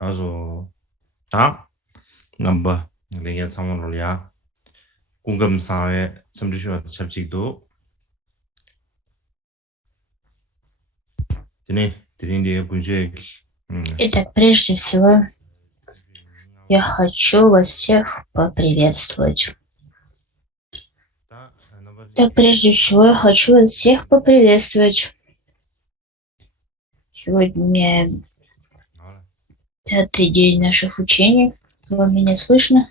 Also, da, number, like someone rolia, kungam sae, some tissue subject do, the kunjek. Итак, прежде всего, я хочу вас всех поприветствовать. Сегодня 5-й день наших учений. Вам меня слышно?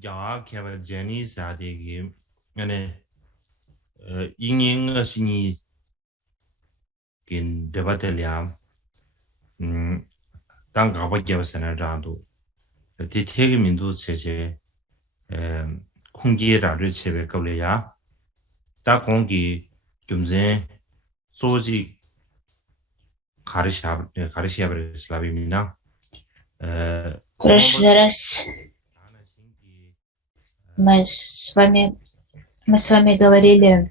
Ya keva Jenny sadegi, ane ingin sini kin debatelia, tang kaba keva sana rado, ti tegi mindu cheche, kungi rado chebe kable ya, ta kongi gyumzen soji karishabri slavi mina. В прошлый раз мы с вами говорили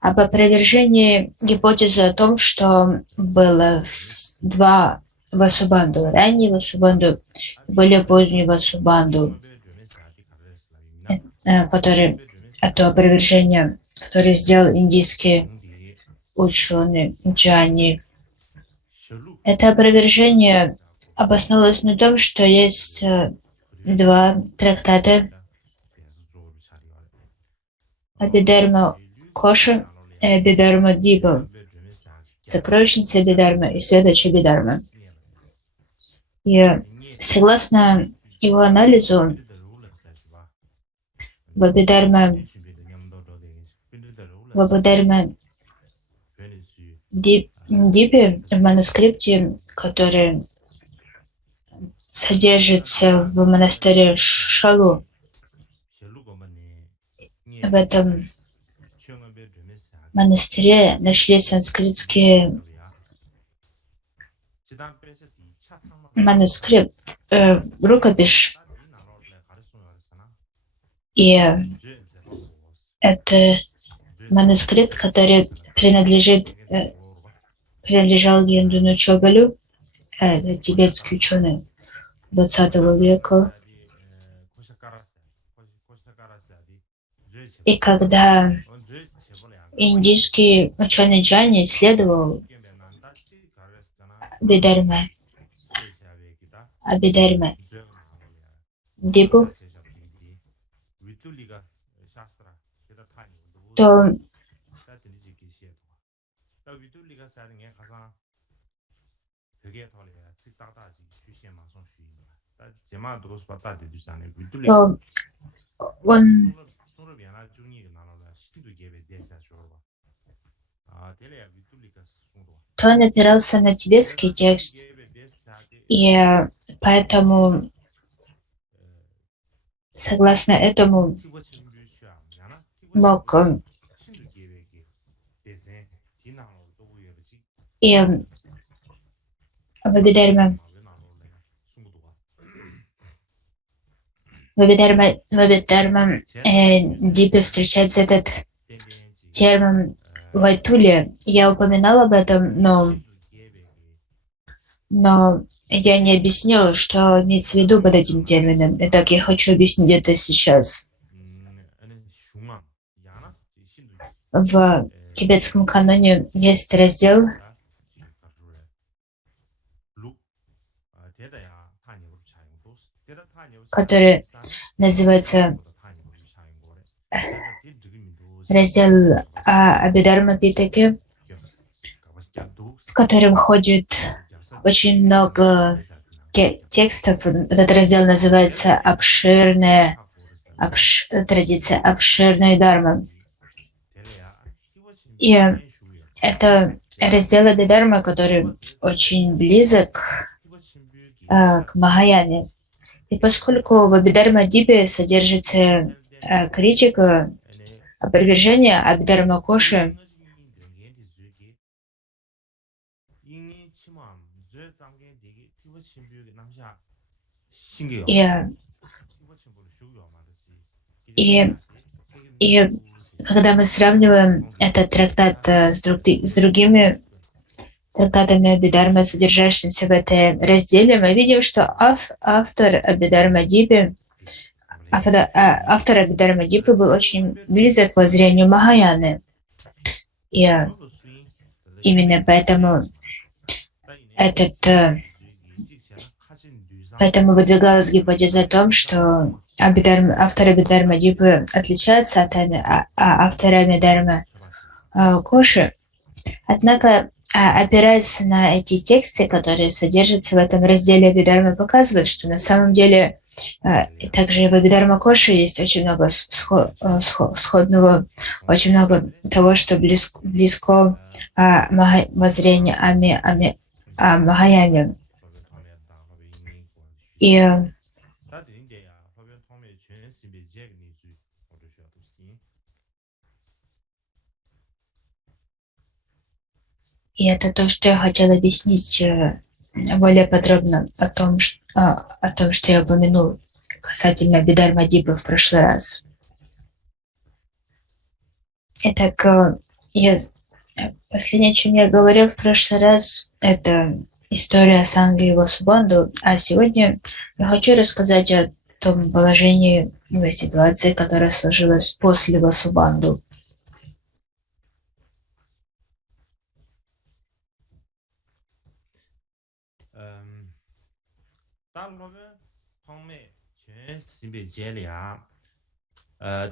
об опровержении гипотезы о том, что было два Васубанду, ранний Васубанду, более поздний Васубанду, это опровержение, которое сделал индийский ученый Джани. Это опровержение обосновалось на том, что есть два трактата Абидharma Коша и Абидharma Дипа, сокровищница Абидharma и светоч Абидharma. И согласно его анализу, в Абидharma Дипе, в манускрипте, который содержится в монастыре Шалу, в этом монастыре нашли санскритский манускрипт, рукопись. И это манускрипт, который принадлежал Гендуну Чогалю, тибетский ученый 20 века. И когда индийский ученый Джани исследовал Абидharma Дипу, то он опирался на тибетский текст, и поэтому, согласно этому, мог и в Абидharma Дипе встречается этот термин Вайтули. Я упоминал об этом, но я не объяснил, что имеется в виду под этим термином. Итак, я хочу объяснить это сейчас. В тибетском каноне есть раздел, который называется раздел Абидharma Питаки, в котором входит очень много текстов. Этот раздел называется традиция обширной дармы. И это раздел Абидharma, который очень близок к Махаяне. И поскольку в Абидharma Дипе содержится критика, опровержение Абхидharma Коши и, и, и когда мы сравниваем этот трактат с другими трактатами Абхидharma, содержащимися в этом разделе, мы видим, что автор Абхидharma-дипы был очень близок к воззрению Махаяны. И именно поэтому выдвигалась гипотеза о том, что автор Абхидharma-дипы отличается от автора Абхидharma Коши. Однако, опираясь на эти тексты, которые содержатся в этом разделе Абхидharma, показывают, что на самом деле также и в Абхидharma Коши есть очень много сходного, очень много того, что близко воззрению Махаяне. И это то, что я хотела объяснить более подробно о том, что я упомянул касательно Абхидharma-дипы в прошлый раз. Итак, последнее, о чем я говорил в прошлый раз, это история Санги и Васубанду, а сегодня я хочу рассказать о том положении, о ситуации, которая сложилась после Васубанду.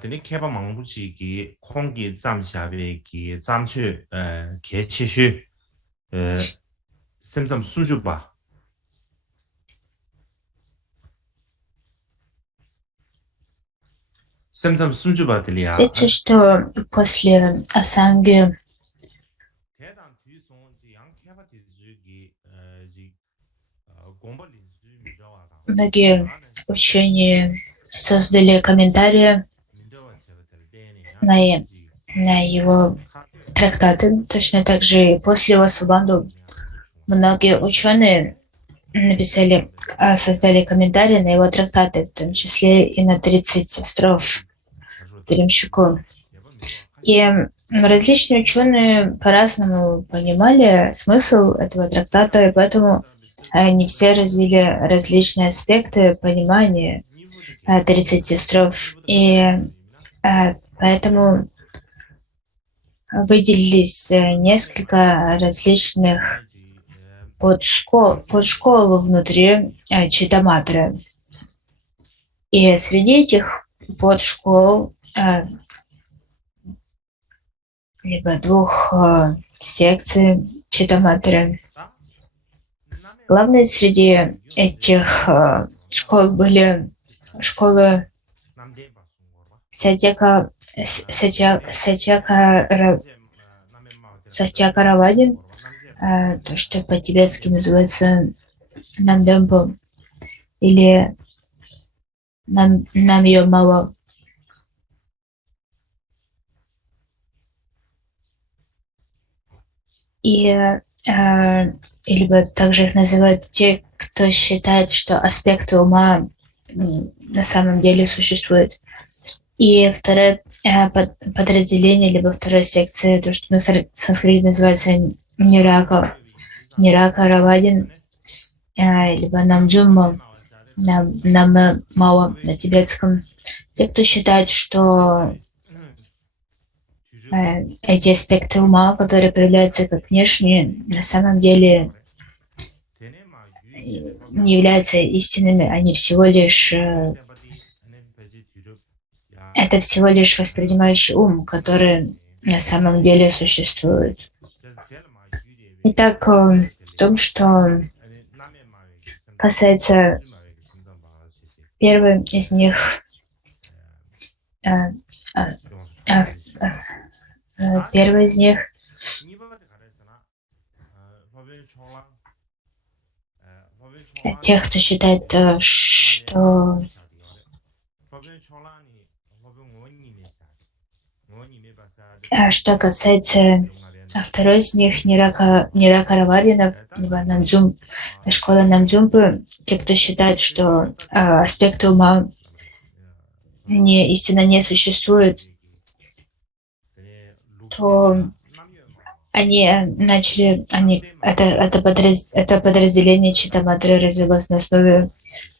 Tene kepa mangbuchi ki kongi tsam shabe ki tsam chu ke che shu semsam sunju ba. Semsam sunju ba tili ya. Это что после Асанги многие учения создали комментарии на его трактаты. Точно так же и после Васубанду многие ученые создали комментарии на его трактаты, в том числе и на 30 строф Теремщику. И различные ученые по-разному понимали смысл этого трактата, и поэтому они все развили различные аспекты понимания 30 строф. И поэтому выделились несколько различных подшкол внутри Читаматры. И среди этих подшкол либо двух секций Читаматры. Главной среди этих школ были школы Сатьякаравади, то, что по-тибетски называется Намдампо или Намьомао. И либо также их называют те, кто считает, что аспекты ума на самом деле существуют. И второе подразделение, либо вторая секция, то, что на санскрите называется Нирака Равадин, либо Намджумма, Наммао на тибетском. Те, кто считает, что эти аспекты ума, которые проявляются как внешние, на самом деле не являются истинными, они всего лишь это всего лишь воспринимающий ум, который на самом деле существует. Итак, в том, что касается первый из них, тех, кто считает, что Что касается второй из них, Нира Каравардинов, либо школа Намджумпы, те, кто считает, что аспекты ума истинно не существует, то это подразделение Читаматры развилось на основе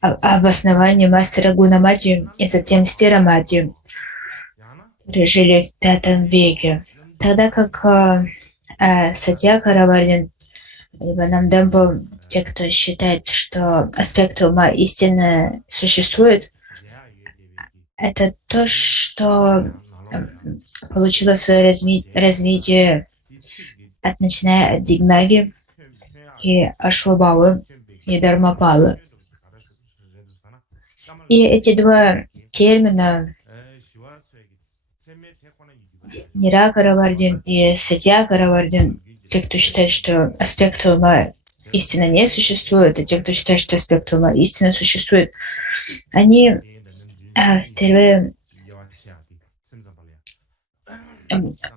обоснования мастера Гунамати и затем Стирамати, которые жили в V веке. Тогда как Сатья Каравардин, либо Намдамбо, те, кто считает, что аспекты ума истинно существуют, это то, что получило свое развитие начиная от Дигнаги и Ашвабавы и Дармапалы. И эти два термина, Нира Каравардин и Сатья Каравардин, те, кто считает, что аспекты ума истинно не существует, и те, кто считает, что аспекты ума истинно существует, они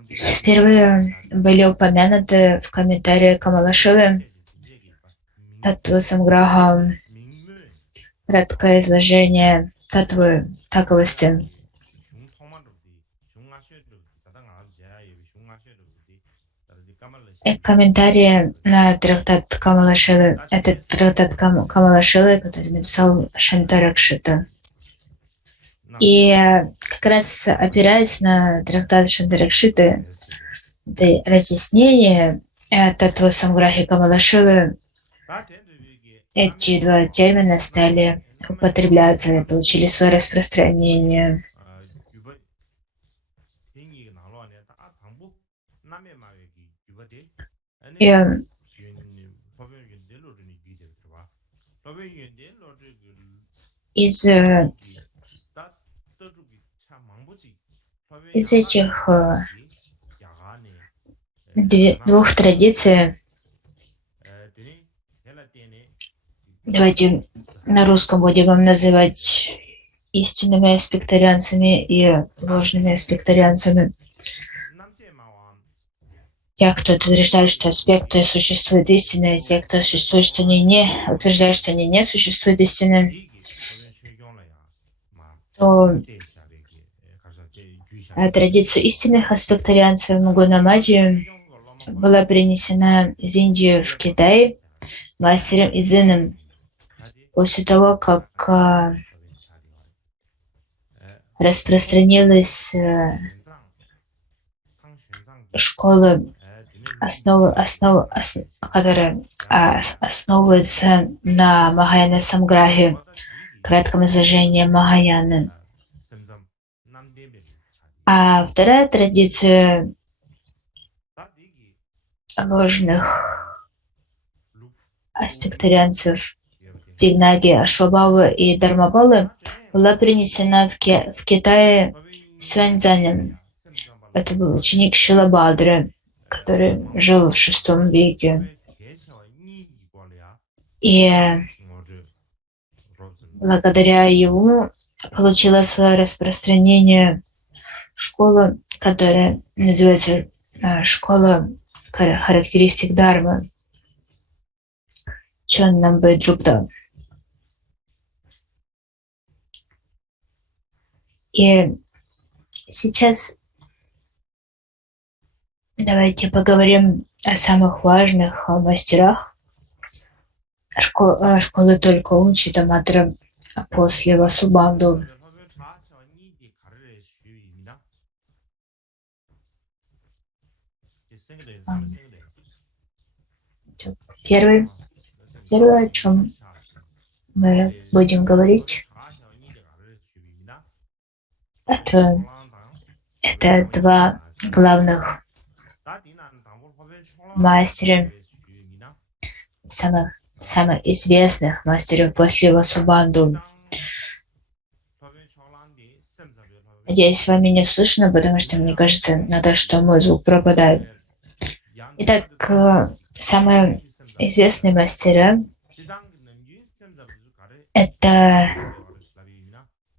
впервые были упомянуты в комментарии Камалашилы Татва Самграха, краткое изложение Татвы таковости. Комментарии на трактат Камалашилы, этот трактат Камалашилы, который написал Шантаракшита. И как раз опираясь на трактат Шантаракшиты, это разъяснение Татва Самграхи Камалашилы, эти два термина стали употребляться, получили свое распространение. И из этих двух традиций, давайте на русском будем называть истинными аспектарианцами и ложными аспектарианцами. Те, кто утверждает, что аспекты существуют истинные, те, кто существует, что они не утверждают, что они не существуют истинные, то традицию истинных аспектарианцев Гунамаджи была принесена из Индии в Китай мастером Идзином после того, как распространилась школа, которая основывается на Махаяна Самграхе, кратком изложении Махаяны. А вторая традиция ложных аспектарианцев Дигнаги, Ашвабавы и Дармапалы была принесена в Китае Сюаньцзанем. Это был ученик Шилабадры, который жил в VI веке. И благодаря ему получила свое распространение школа, которая называется школа характеристик Дharмы, Чоннамбэджупта. И сейчас давайте поговорим о самых важных мастерах школы только Ум Читаматра после Васубанду. Первое, о чем мы будем говорить, это два главных мастера, самых известных мастеров после Васубанду. Надеюсь, вам меня слышно, потому что мне кажется, надо, что мой звук пропадает. Итак, самые известные мастера это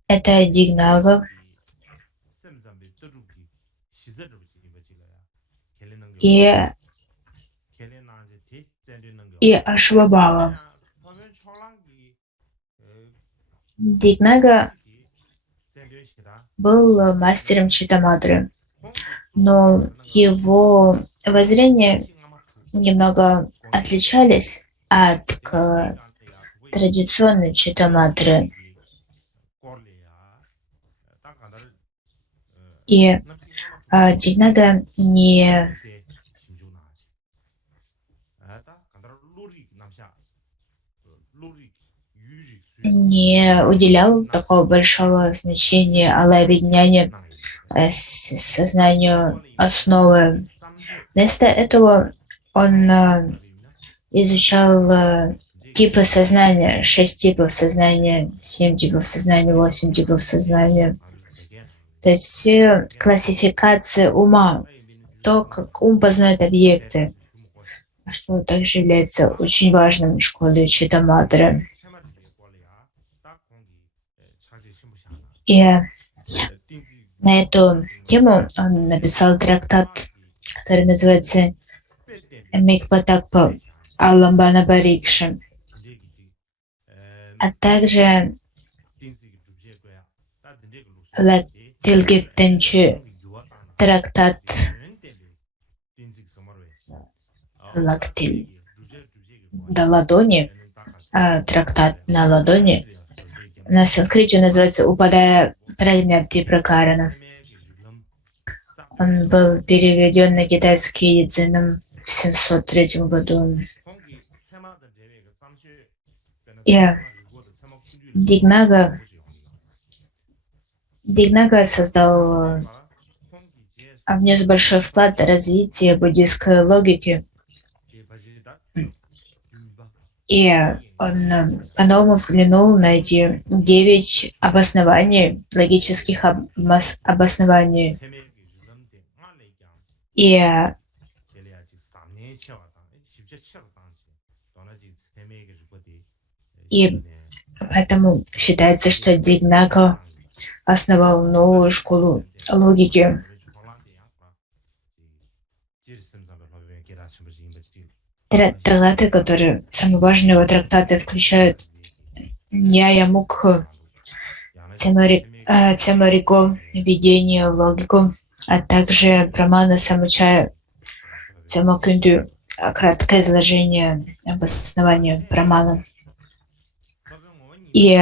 Дигнага, и, и Ашвабава. Дигнага был мастером Читамадры, но его воззрения немного отличались от традиционной Читамадры. И Дигнага не уделял такого большого значения аллах-объединяния сознанию основы. Вместо этого он изучал типы сознания, 6 типов сознания, 7 типов сознания, 8 типов сознания. То есть все классификации ума, то, как ум познает объекты, что также является очень важным в школе Читамадры. И на эту тему он написал трактат, который называется Микпатакпа Аламбана Барикша, а также Лактилгиттенчи трактат Лактиль до ладони, трактат на ладони. На санскрите называется Упадая Прагнапти Пракарана. Он был переведен на китайский язык в 703 году. И Дигнага внес большой вклад в развитие буддийской логики. И он по-новому взглянул на эти 9 обоснований, логических обоснований. И поэтому считается, что Дигнага основал новую школу логики. Трактаты, которые самые важные его трактаты, включают Ньяя Мукху, Темарико, видение, логику, а также Прамана Самучая, Темакунду, краткое изложение обоснования Прамана. И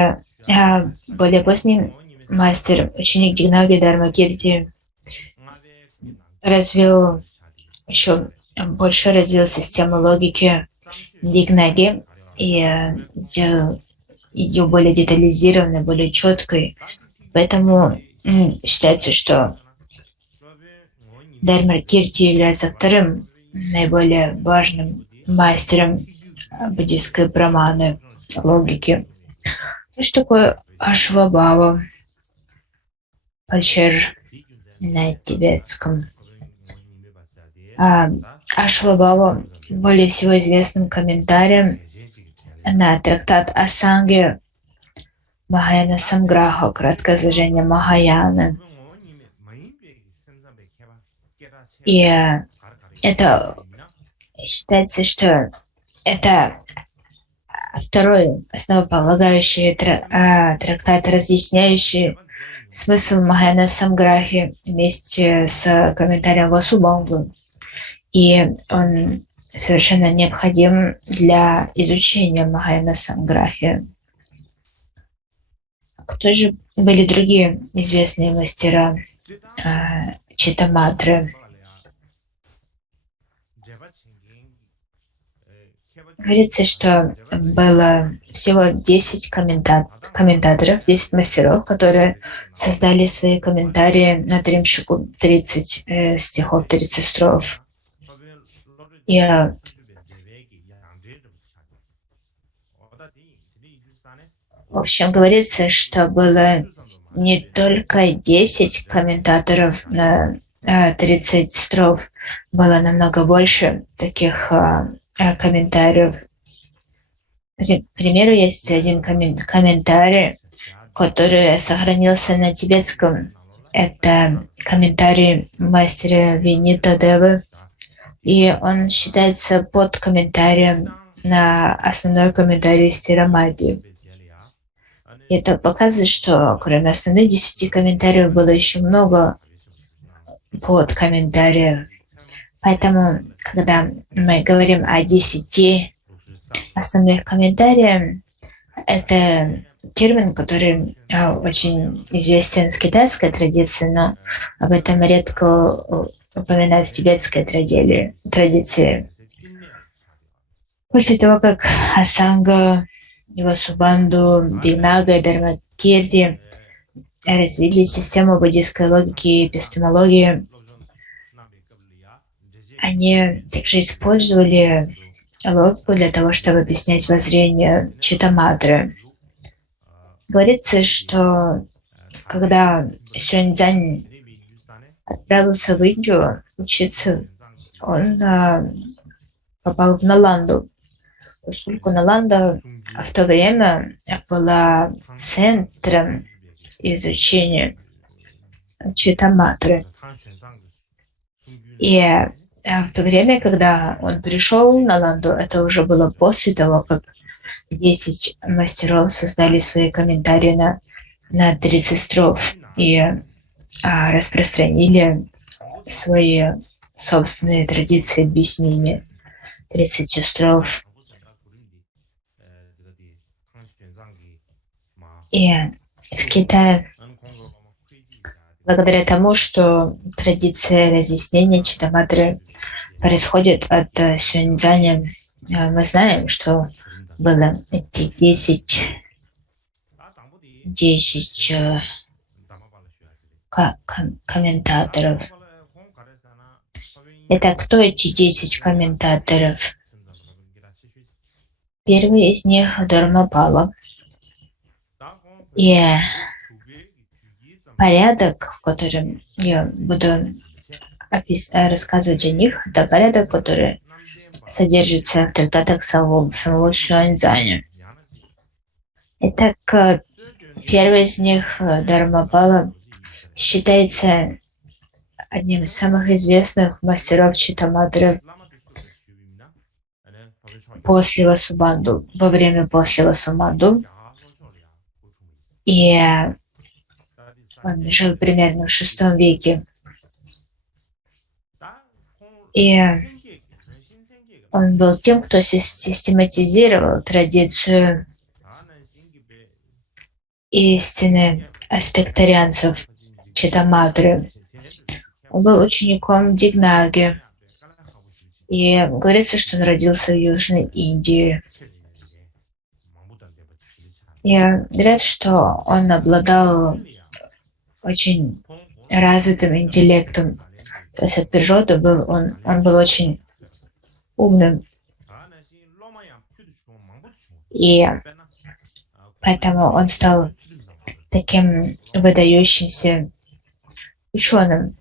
более поздний мастер, ученик Дигнаги Дharmakirti, больше развил систему логики Дигнаги и сделал ее более детализированной, более четкой. Поэтому считается, что Дharmakirti является вторым наиболее важным мастером буддийской праманы, логики. Что такое Ашвабава? Пальчер на тибетском. Ашвабава более всего известным комментарием на трактат Асанги Махаяна Самграха, краткое изложение Махаяны. И это считается, что это второй основополагающий трактат, разъясняющий смысл Махаяна Самграхи вместе с комментарием Васубангу. И он совершенно необходим для изучения Махаяна Самграхи. Кто же были другие известные мастера Читамадры? Говорится, что было всего 10 комментаторов, 10 мастеров, которые создали свои комментарии на Тримшику, 30 стихов, 30 строф. И в общем, говорится, что было не только 10 комментаторов на 30 строф, было намного больше таких комментариев. К примеру, есть один комментарий, который сохранился на тибетском. Это комментарий мастера Винита Девы, И он считается под комментарием на основной комментарий Стирамади. И это показывает, что кроме основных 10 комментариев было еще много под комментариев. Поэтому, когда мы говорим о 10 основных комментариях, это термин, который очень известен в китайской традиции, но об этом редко упоминают в тибетской традиции. После того, как Асанга, Васубанду, Дигнага и Дharmakirti развили систему буддийской логики и эпистемологии, они также использовали логику для того, чтобы объяснять воззрение Читаматры. Говорится, что когда Сюаньцзянь отправился в Индию учиться, он попал в Наланду, поскольку Наланда в то время была центром изучения Читаматры. И в то время, когда он пришел на Наланду, это уже было после того, как 10 мастеров создали свои комментарии на 30 строф и распространили свои собственные традиции объяснения 30 строф. И в Китае, благодаря тому, что традиция разъяснения Читаматры происходит от Сюаньцзяня, мы знаем, что было эти 10 комментаторов. Итак, кто эти 10 комментаторов? Первый из них — Дharmapala. И порядок, в котором я буду рассказывать о них, это порядок, который содержится в трактатах самого Сюаньцзяня. Итак, первый из них, Дharmapala, считается одним из самых известных мастеров Читаматры после Васубанду, во время после Васубанду. И он жил примерно в VI веке. И он был тем, кто систематизировал традицию истины аспектарианцев Читаматры. Он был учеником Дигнаги. И говорится, что он родился в Южной Индии. И говорят, что он обладал очень развитым интеллектом. То есть от природы он был очень умным. И поэтому он стал таким выдающимся ученым.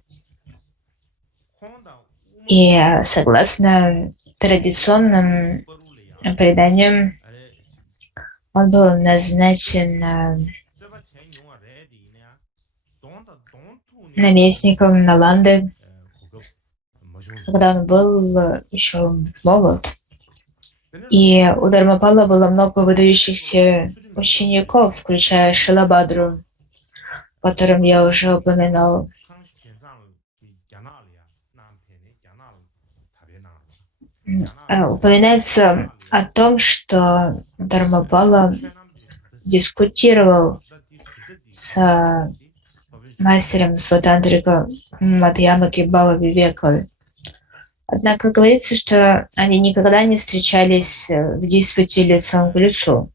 И согласно традиционным преданиям, он был назначен наместником Наланды, когда он был еще молод. И у Дharmapala было много выдающихся учеников, включая Шилабадру, о котором я уже упоминал. Упоминается о том, что Дharmapala дискутировал с мастером Сватантрика Мадхьямаки Бхава-Вивека. Однако говорится, что они никогда не встречались в диспуте лицом к лицу.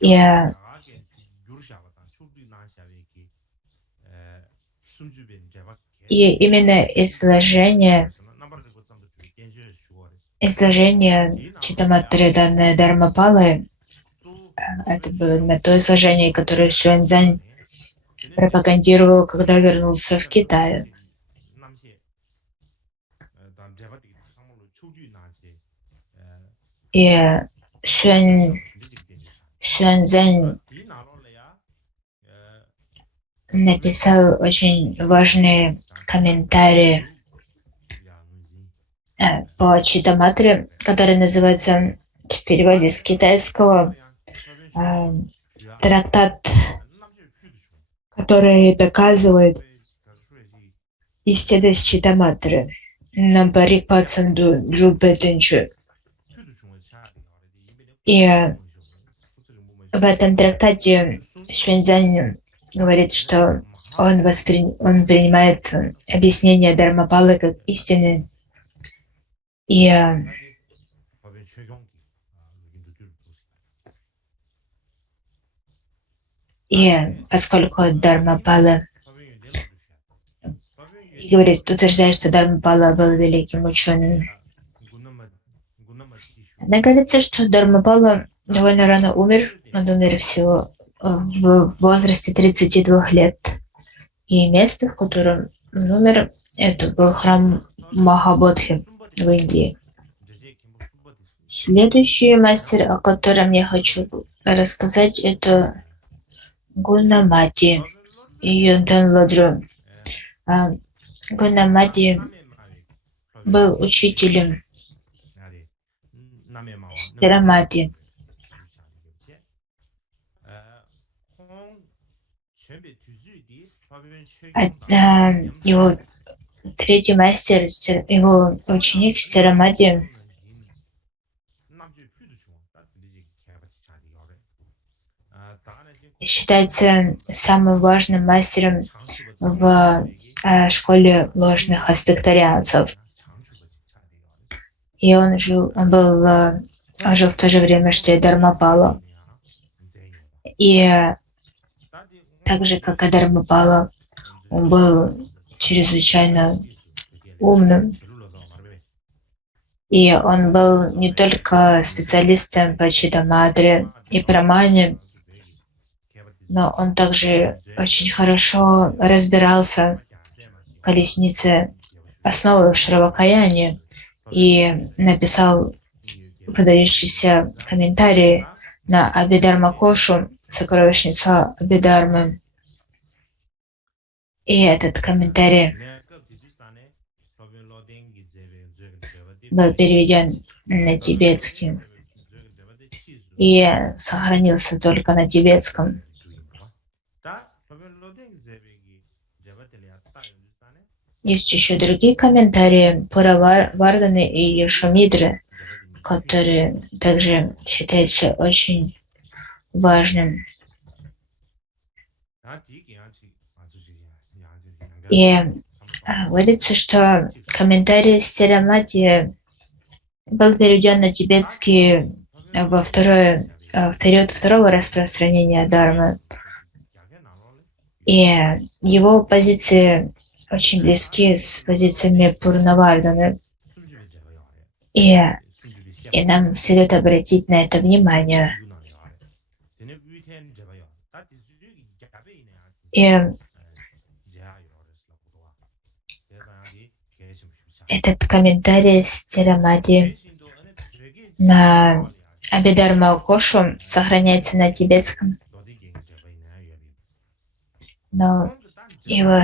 И именно изложение Читаматры, данное Дharmapala, это было именно то изложение, которое Сюаньцзянь пропагандировал, когда вернулся в Китай. И Сюаньцзянь написал очень важные комментарий по Читаматре, который называется в переводе с китайского трактат, который доказывает истинность Читаматры. Намбари Пацанду Джубетенчу. И в этом трактате Xuanzang говорит, что он принимает объяснение Дharmapala как истины. И поскольку Дharmapala утверждает, что Дharmapala был великим ученым, она говорится, что Дharmapala довольно рано умер. Он умер всего в возрасте 32 лет. И место, в котором он умер, это был храм Махабодхи в Индии. Следующий мастер, о котором я хочу рассказать, это Гунамати Йонтан Ладро. Гунамати был учителем Стирамати. Его третий мастер, его ученик Стирамати считается самым важным мастером в школе ложных аспектарианцев. И он жил в то же время, что и Дharmapala. И так же, как и Дharmapala, он был чрезвычайно умным. И он был не только специалистом по Читаматре и Прамане, но он также очень хорошо разбирался в колеснице основы в Шравакаяне и написал выдающийся комментарий на Абхидharма-кошу, сокровищницу Абхидharмы. И этот комментарий был переведен на тибетский и сохранился только на тибетском. Есть еще другие комментарии Пура Варданы и Йошамидры, которые также считаются очень важным. И говорится, что комментарий Стирамати был переведен на тибетский в период второго распространения Дharмы. И его позиции очень близки с позициями Пурнаварданы. И нам следует обратить на это внимание. И этот комментарий Стирамати на Абхидharma-кошу сохраняется на тибетском, но его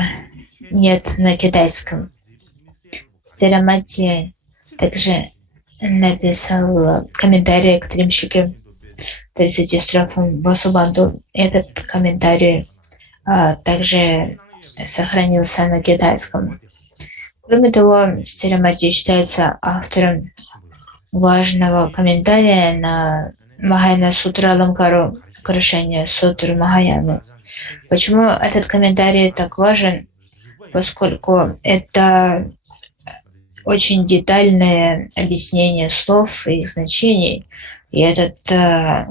нет на китайском. Стирамати также написал комментарий к Тримшике 30 строфам Васубанду. Этот комментарий также сохранился на китайском. Кроме того, Стирамати считается автором важного комментария на Махаяна Сутру Аламкару, украшение Сутру Махаяны. Почему этот комментарий так важен? Поскольку это очень детальное объяснение слов и их значений. И этот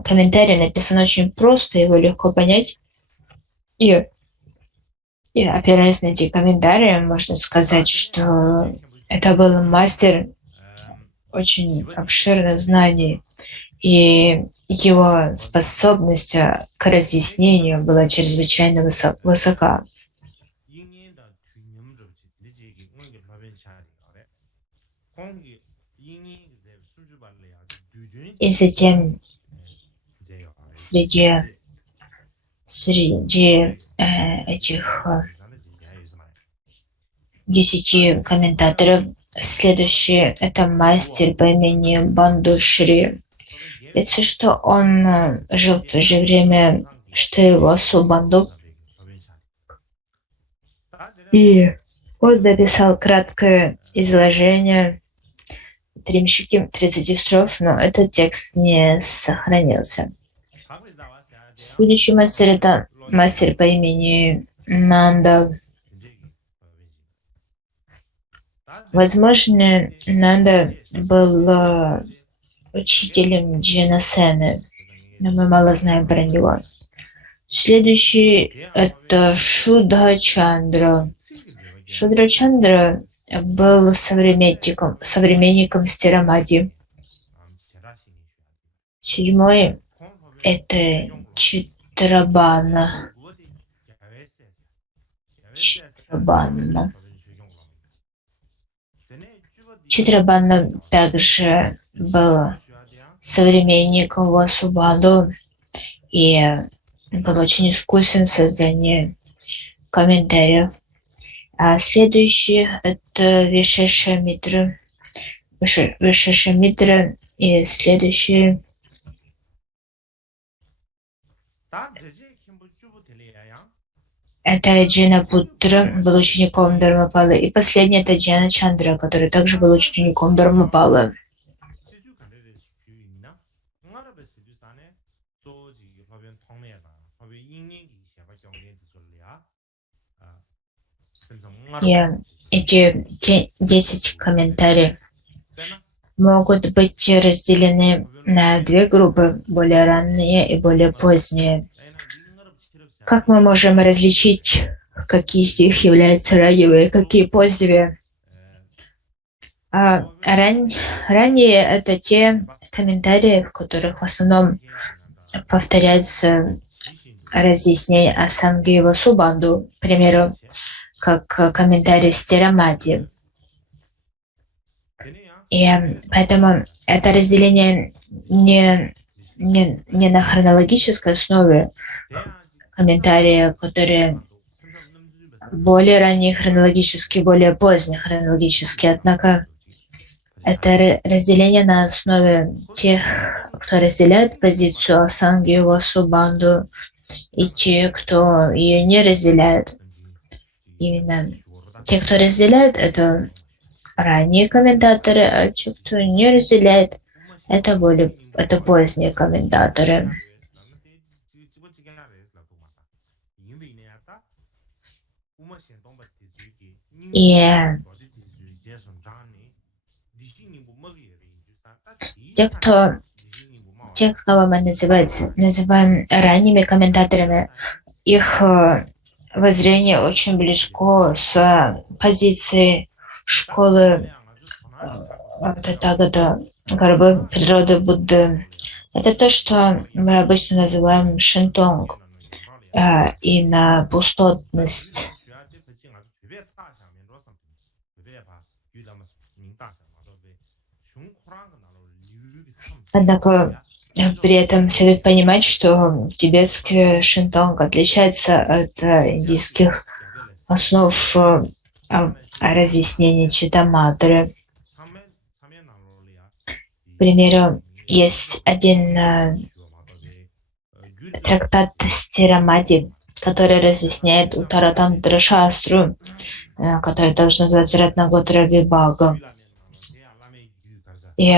комментарий написан очень просто, его легко понять. И опираясь на эти комментарии, можно сказать, что это был мастер очень обширных знаний, и его способность к разъяснению была чрезвычайно высока. И затем среди этих 10 комментаторов. Следующий — это мастер по имени Бандушри. Говорится, что он жил в то же время, что и Васу Банду. И он написал краткое изложение Тримщики 30 строф, но этот текст не сохранился. Следующий мастер — это мастер по имени Нанда. Возможно, Нанда был учителем Джина Сены, но мы мало знаем про него. Следующий — это Шудхачандра. Шудхачандра был современником Стирамади. Седьмой — это Читрабана. Читрабана также был современником Васубаду и был очень искусен в создании комментариев. А следующий — это Вишешамитра. Вишешамитра и следующий — это Джинапутра, был учеником Дharmapala. И последний — это Джана Чандра, который также был учеником Дharmapala. И эти 10 комментариев могут быть разделены на две группы, более ранние и более поздние. Как мы можем различить, какие из них являются ранними, какие поздними? Ранние — это те комментарии, в которых в основном повторяется разъяснение о Санге и Васубанду, к примеру, как комментарий Стирамади. И поэтому это разделение не на хронологической основе, комментарии, которые более ранние хронологически, более поздние хронологически. Однако это разделение на основе тех, кто разделяет позицию Асанги, Васубанду, и те, кто ее не разделяет. Именно те, кто разделяет, это ранние комментаторы, а те, кто не разделяет, это поздние комментаторы. И те, кого мы называем ранними комментаторами, их воззрение очень близко с позицией школы Татагата, горбы природы Будды. Это то, что мы обычно называем шинтонг, и на пустотность. Однако при этом следует понимать, что тибетский шинтонг отличается от индийских основ разъяснений Читаматры. К примеру, есть один трактат Стирамади, который разъясняет Уттаратантра Шастру, который также называется Ратнаготра Вибхага. И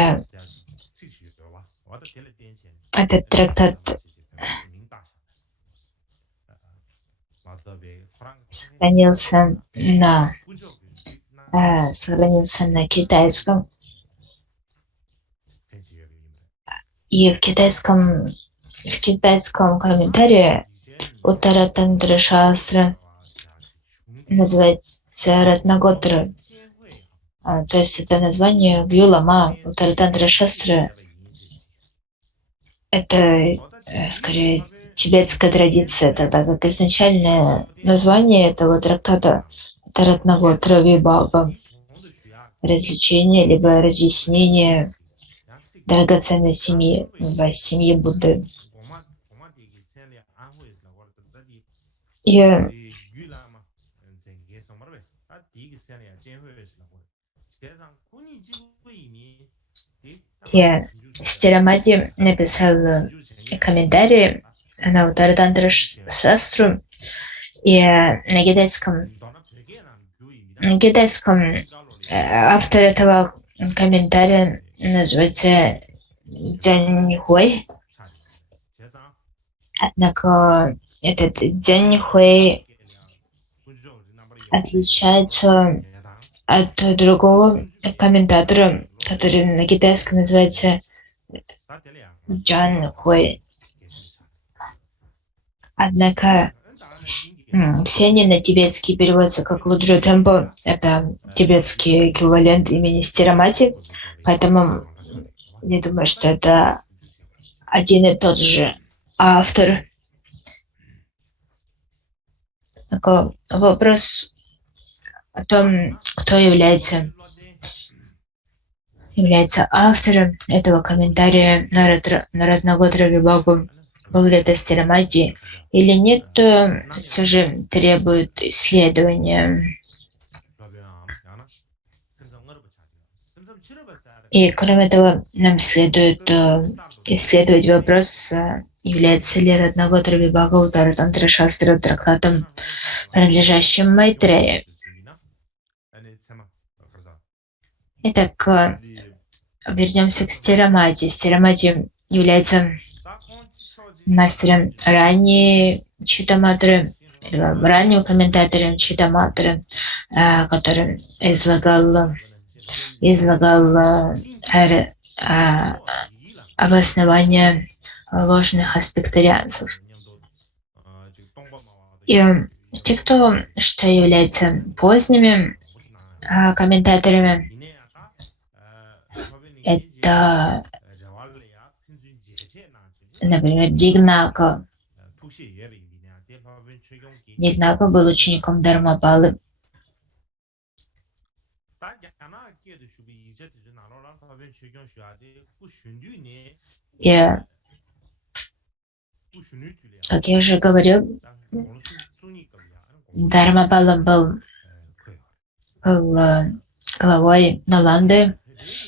этот трактат сохранился на китайском. И в китайском комментарии Уттаратантра Шастра называется Ратнаготра. То есть это название Гью-лама. Уттаратантра Шастра — это скорее тибетская традиция, тогда как изначальное название этого трактата — это Ратнаготра Вибхага. Развлечение либо разъяснение драгоценной семьи Будды. И И Стирамати написал комментарий на Уттаратантра Шастру, и на китайском автор этого комментария называется Дзяньхуэй. Однако этот Дзяньхуэй отличается от другого комментатора, который на китайском называется Джан-Хуэй. Однако все они на тибетский переводятся как Луджо Темпо. Это тибетский эквивалент имени Стирамати. Поэтому я думаю, что это один и тот же автор. Такой вопрос о том, кто является автором этого комментария на Ратнаготра Вибхагу, был ли это Стирамати или нет, все же требует исследования. И кроме того, нам следует исследовать вопрос, является ли Ратнаготра Вибхага Уттаратантра Шастра трактатом, принадлежащим Майтрея. Итак, вернемся к Стирамати. Стирамати является мастером раннего комментатора Читаматры, который излагал обоснование ложных аспектарианцев. И те, кто что является поздними комментаторами, это, например, Дигнака. Дигнака был учеником Дharmapala. И, как я уже говорил, Дharmapala был главой Наланды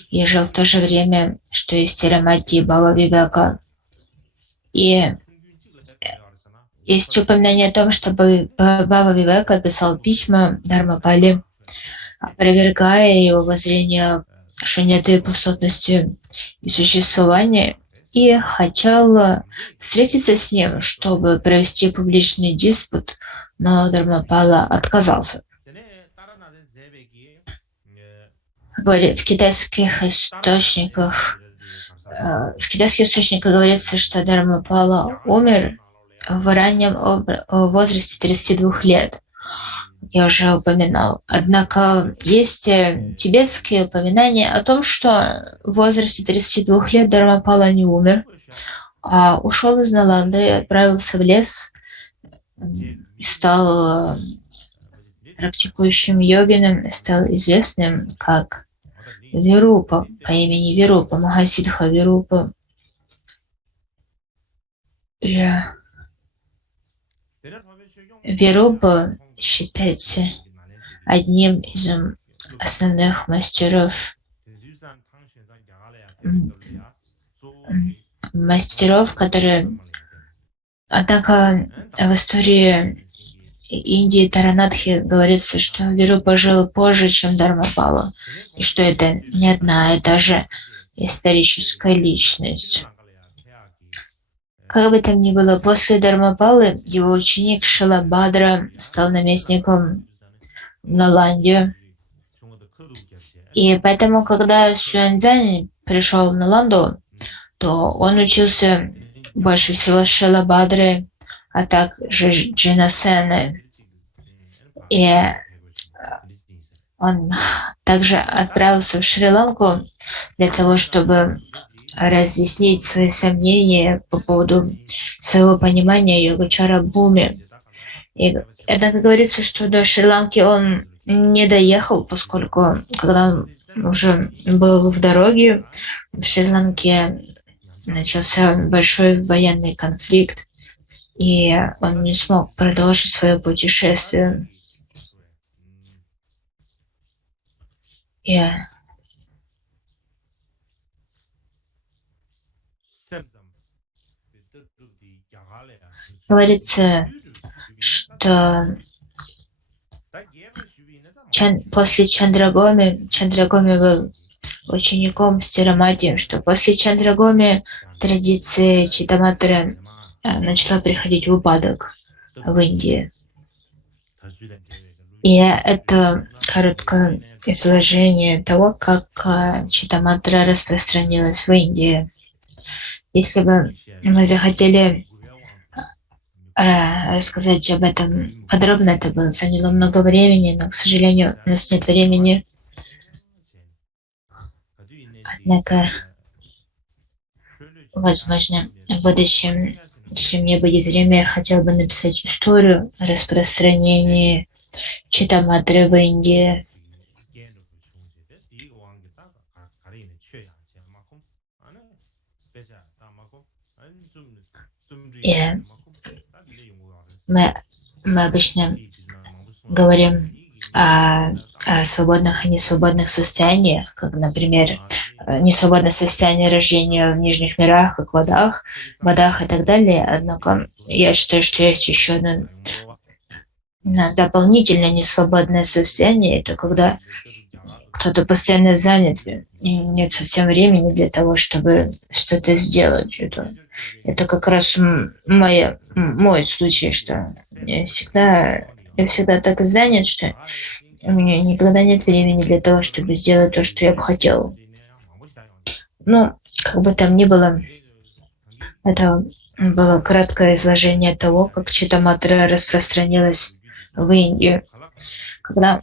и жил в то же время, что и Стирамати и Бхава Вивека. И есть упоминание о том, что Бхава Вивека писал письма Дharmapале, опровергая его воззрение шуньяты, пустотности и существования, и хотел встретиться с ним, чтобы провести публичный диспут, но Дharmapala отказался. В китайских источниках говорится, что Дharmapala умер в раннем возрасте 32 лет. Я уже упоминал. Однако есть тибетские упоминания о том, что в возрасте 32 лет Дharmapala не умер, а ушел из Наланды и отправился в лес и стал практикующим йогином, стал известным как Вирупа, по имени Вирупа, Махасидха Вирупа. Вирупа считается одним из основных мастеров, которые... Однако в истории Индии Таранатхи говорится, что Вирупа жил позже, чем Дharmapala, и что это не одна и та же историческая личность. Как бы там ни было, после Дharmapala его ученик Шилабхадра стал наместником в Наланде. И поэтому, когда Сюаньцзянь пришел в Наланду, то он учился больше всего с Шилабхадры, а также Джинасены. И он также отправился в Шри-Ланку для того, чтобы разъяснить свои сомнения по поводу своего понимания Йогачара Бхуми. И однако говорится, что до Шри-Ланки он не доехал, поскольку когда он уже был в дороге, в Шри-Ланке начался большой военный конфликт, и он не смог продолжить свое путешествие. И говорится, что после Чандрагоми был учеником Стирамати, что после Чандрагоми традиция Читаматры начала приходить в упадок в Индии. И это короткое изложение того, как Читаматра распространилась в Индии. Если бы мы захотели рассказать об этом подробно, это бы заняло много времени, но, к сожалению, у нас нет времени. Однако, возможно, в будущем, если мне будет время, я хотел бы написать историю о распространении Читаматры в Индии. И мы обычно говорим о свободных и несвободных состояниях, как, например, несвободное состояние рождения в нижних мирах, как в водах и так далее. Однако я считаю, что есть еще одно дополнительное несвободное состояние. Это когда кто-то постоянно занят, и нет совсем времени для того, чтобы что-то сделать. Это как раз мой случай, что я всегда так занят, что у меня никогда нет времени для того, чтобы сделать то, что я бы хотел. Но, как бы там ни было, это было краткое изложение того, как Читаматра распространилась в Индию. Когда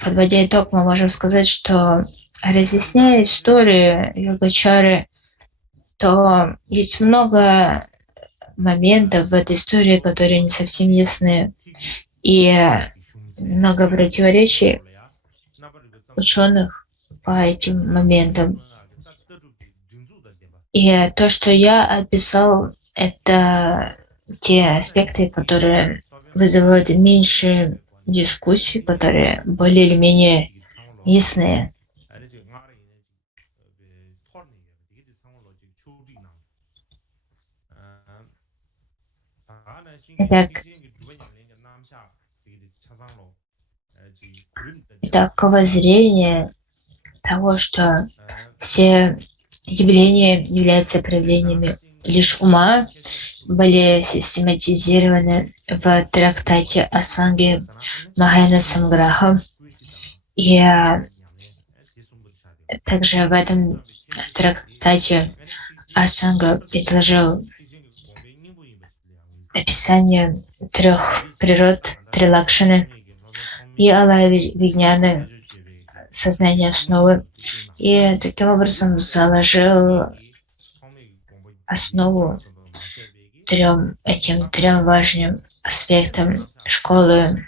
подводя итог, мы можем сказать, что, разъясняя историю йогачары, то есть много моментов в этой истории, которые не совсем ясны, и много противоречий ученых по этим моментам. И то, что я описал, это те аспекты, которые вызывают меньше дискуссий, которые более или менее ясные. Итак, воззрение того, что все явления являются проявлениями лишь ума, были систематизированы в трактате Асанги Махаяна Самграха. И также в этом трактате Асанга изложил описание 3 природ, 3 лакшаны и алая вигняны, сознание основы. И таким образом заложил основу этим трем важным аспектам школы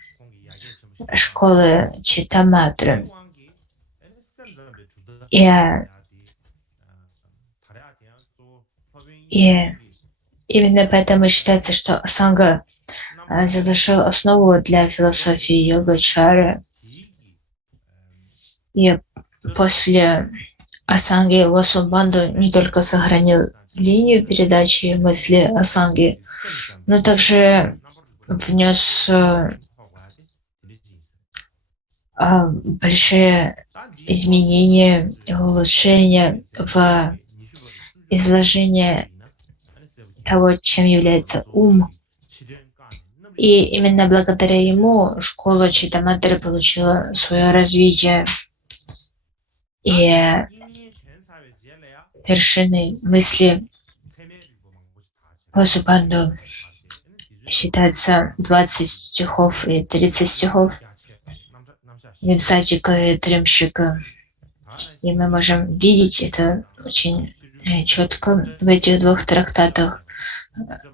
Читаматры. И именно поэтому считается, что Асанга заложил основу для философии йогачары. И после Асанги Васубанду не только сохранил линию передачи мысли Асанги, но также внес большие изменения и улучшения в изложение того, чем является ум. И именно благодаря ему школа Читаматры получила свое развитие. И вершиной мысли Васубанду считается 20 стихов и 30 стихов Вимсачика и Тримшика. И мы можем видеть это очень четко в этих 2 трактатах,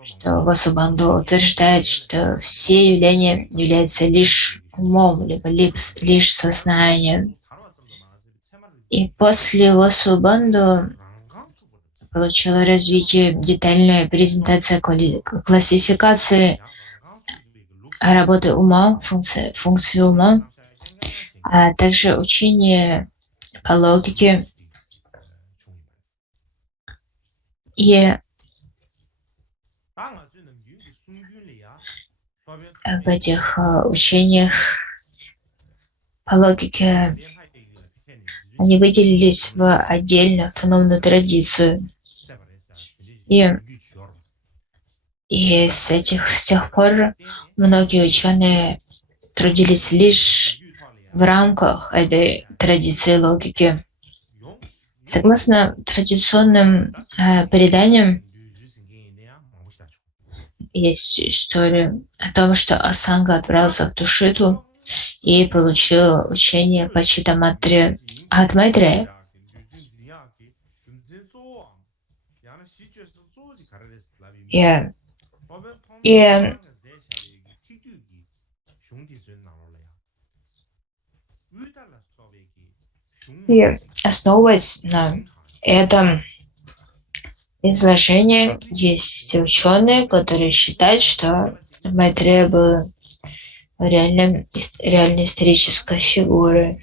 что Васубанду утверждает, что все явления являются лишь умом, либо лишь сознанием. И после Васубанду получила развитие детальная презентация классификации работы ума, функции ума. а также учение по логике. И в этих учениях по логике они выделились в отдельную автономную традицию. И с тех пор многие ученые трудились лишь в рамках этой традиции логики. Согласно традиционным преданиям, есть история о том, что Асанга отправился в Тушиту и получил учение по Читаматре от Майтрея. И основываясь на этом изложении, есть ученые, которые считают, что Майтрея был реальной исторической фигурой.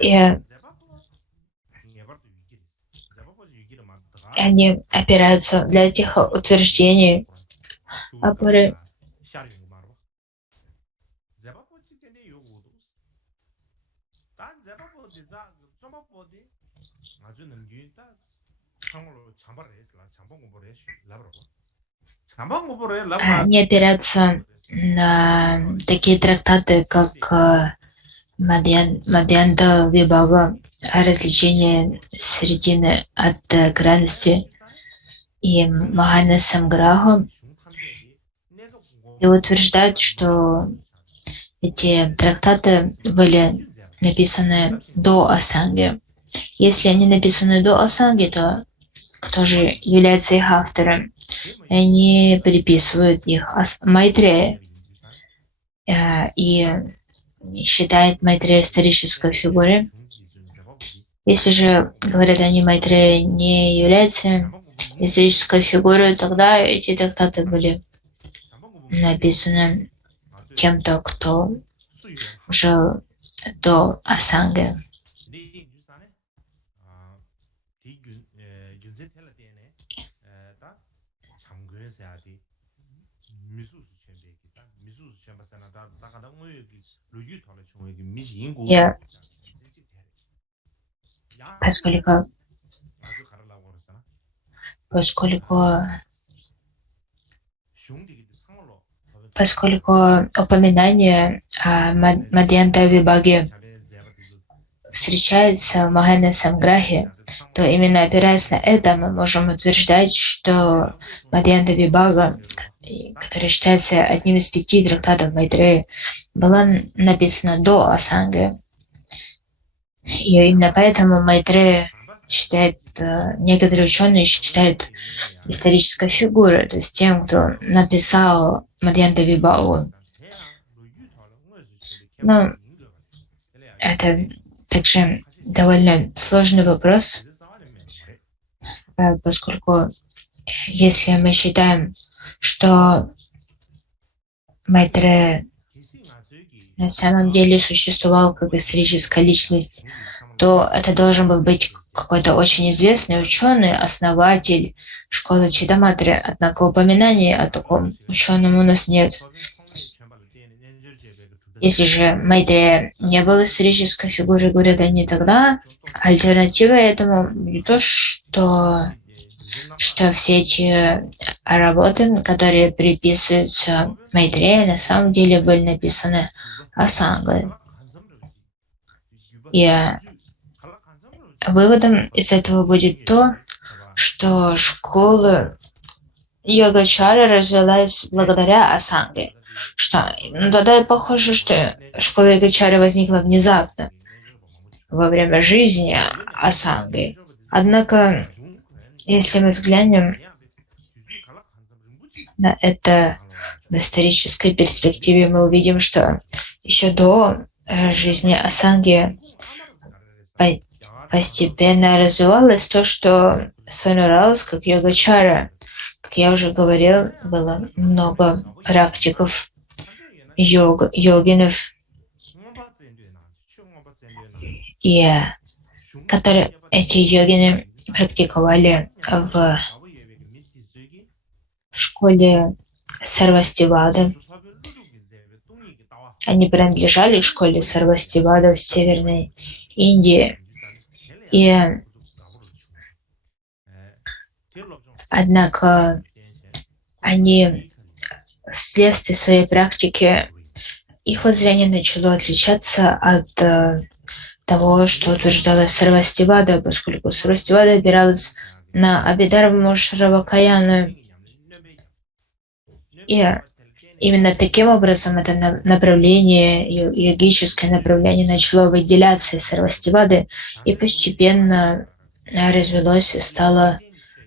И они опираются для этих утверждений опоры не опираются на такие трактаты, как Мадьянта Вибага, развлечение середины от крайности, и Махана Самграха, и утверждают, что эти трактаты были написаны до Асанги. Если они написаны до Асанги, то кто же является их автором? Они приписывают их Майтрея и считают Майтрея исторической фигурой. Если же, говорят они, Майтрея не является исторической фигурой, тогда эти трактаты были написаны кем-то, кто жил до Асанги. Поскольку упоминание о Мадьянта Вибаге встречается в Махана Самграхе, то именно опираясь на это мы можем утверждать, что Мадьянта Вибага, который считается одним из 5 трактатов Майтрея, была написана до Асанги. И именно поэтому Майтрея считает, некоторые ученые считают исторической фигурой, то есть тем, кто написал Мадьянта Вибагу. Но это также довольно сложный вопрос, поскольку если мы считаем, что Майтрея на самом деле существовал как историческая личность, то это должен был быть какой-то очень известный ученый, основатель школы Читаматри. Однако упоминаний о таком ученом у нас нет. Если же Майтрея не был исторической фигурой, говорят они, тогда альтернатива этому не то, что все эти работы, которые приписываются Майтрея, на самом деле были написаны Асангой. И выводом из этого будет то, что школа Йогачара развилась благодаря Асанге. Тогда похоже, что школа Йогачара возникла внезапно во время жизни Асанги. Однако, если мы взглянем на это в исторической перспективе, мы увидим, что еще до жизни Асанги постепенно развивалось то, что сформировалось как йогачара. Как я уже говорил, было много практиков, йогинов, и которые эти йогины практиковали в школе Сарвастивада. Они принадлежали школе Сарвастивада в Северной Индии. И однако они вследствие своей практики, их воззрение начало отличаться от того, что утверждала Сарвастивада, поскольку Сарвастивада опиралась на Абхидharmu Шравакаяну. И именно таким образом это направление, йогическое направление начало выделяться из Сарвастивады и постепенно развелось и стало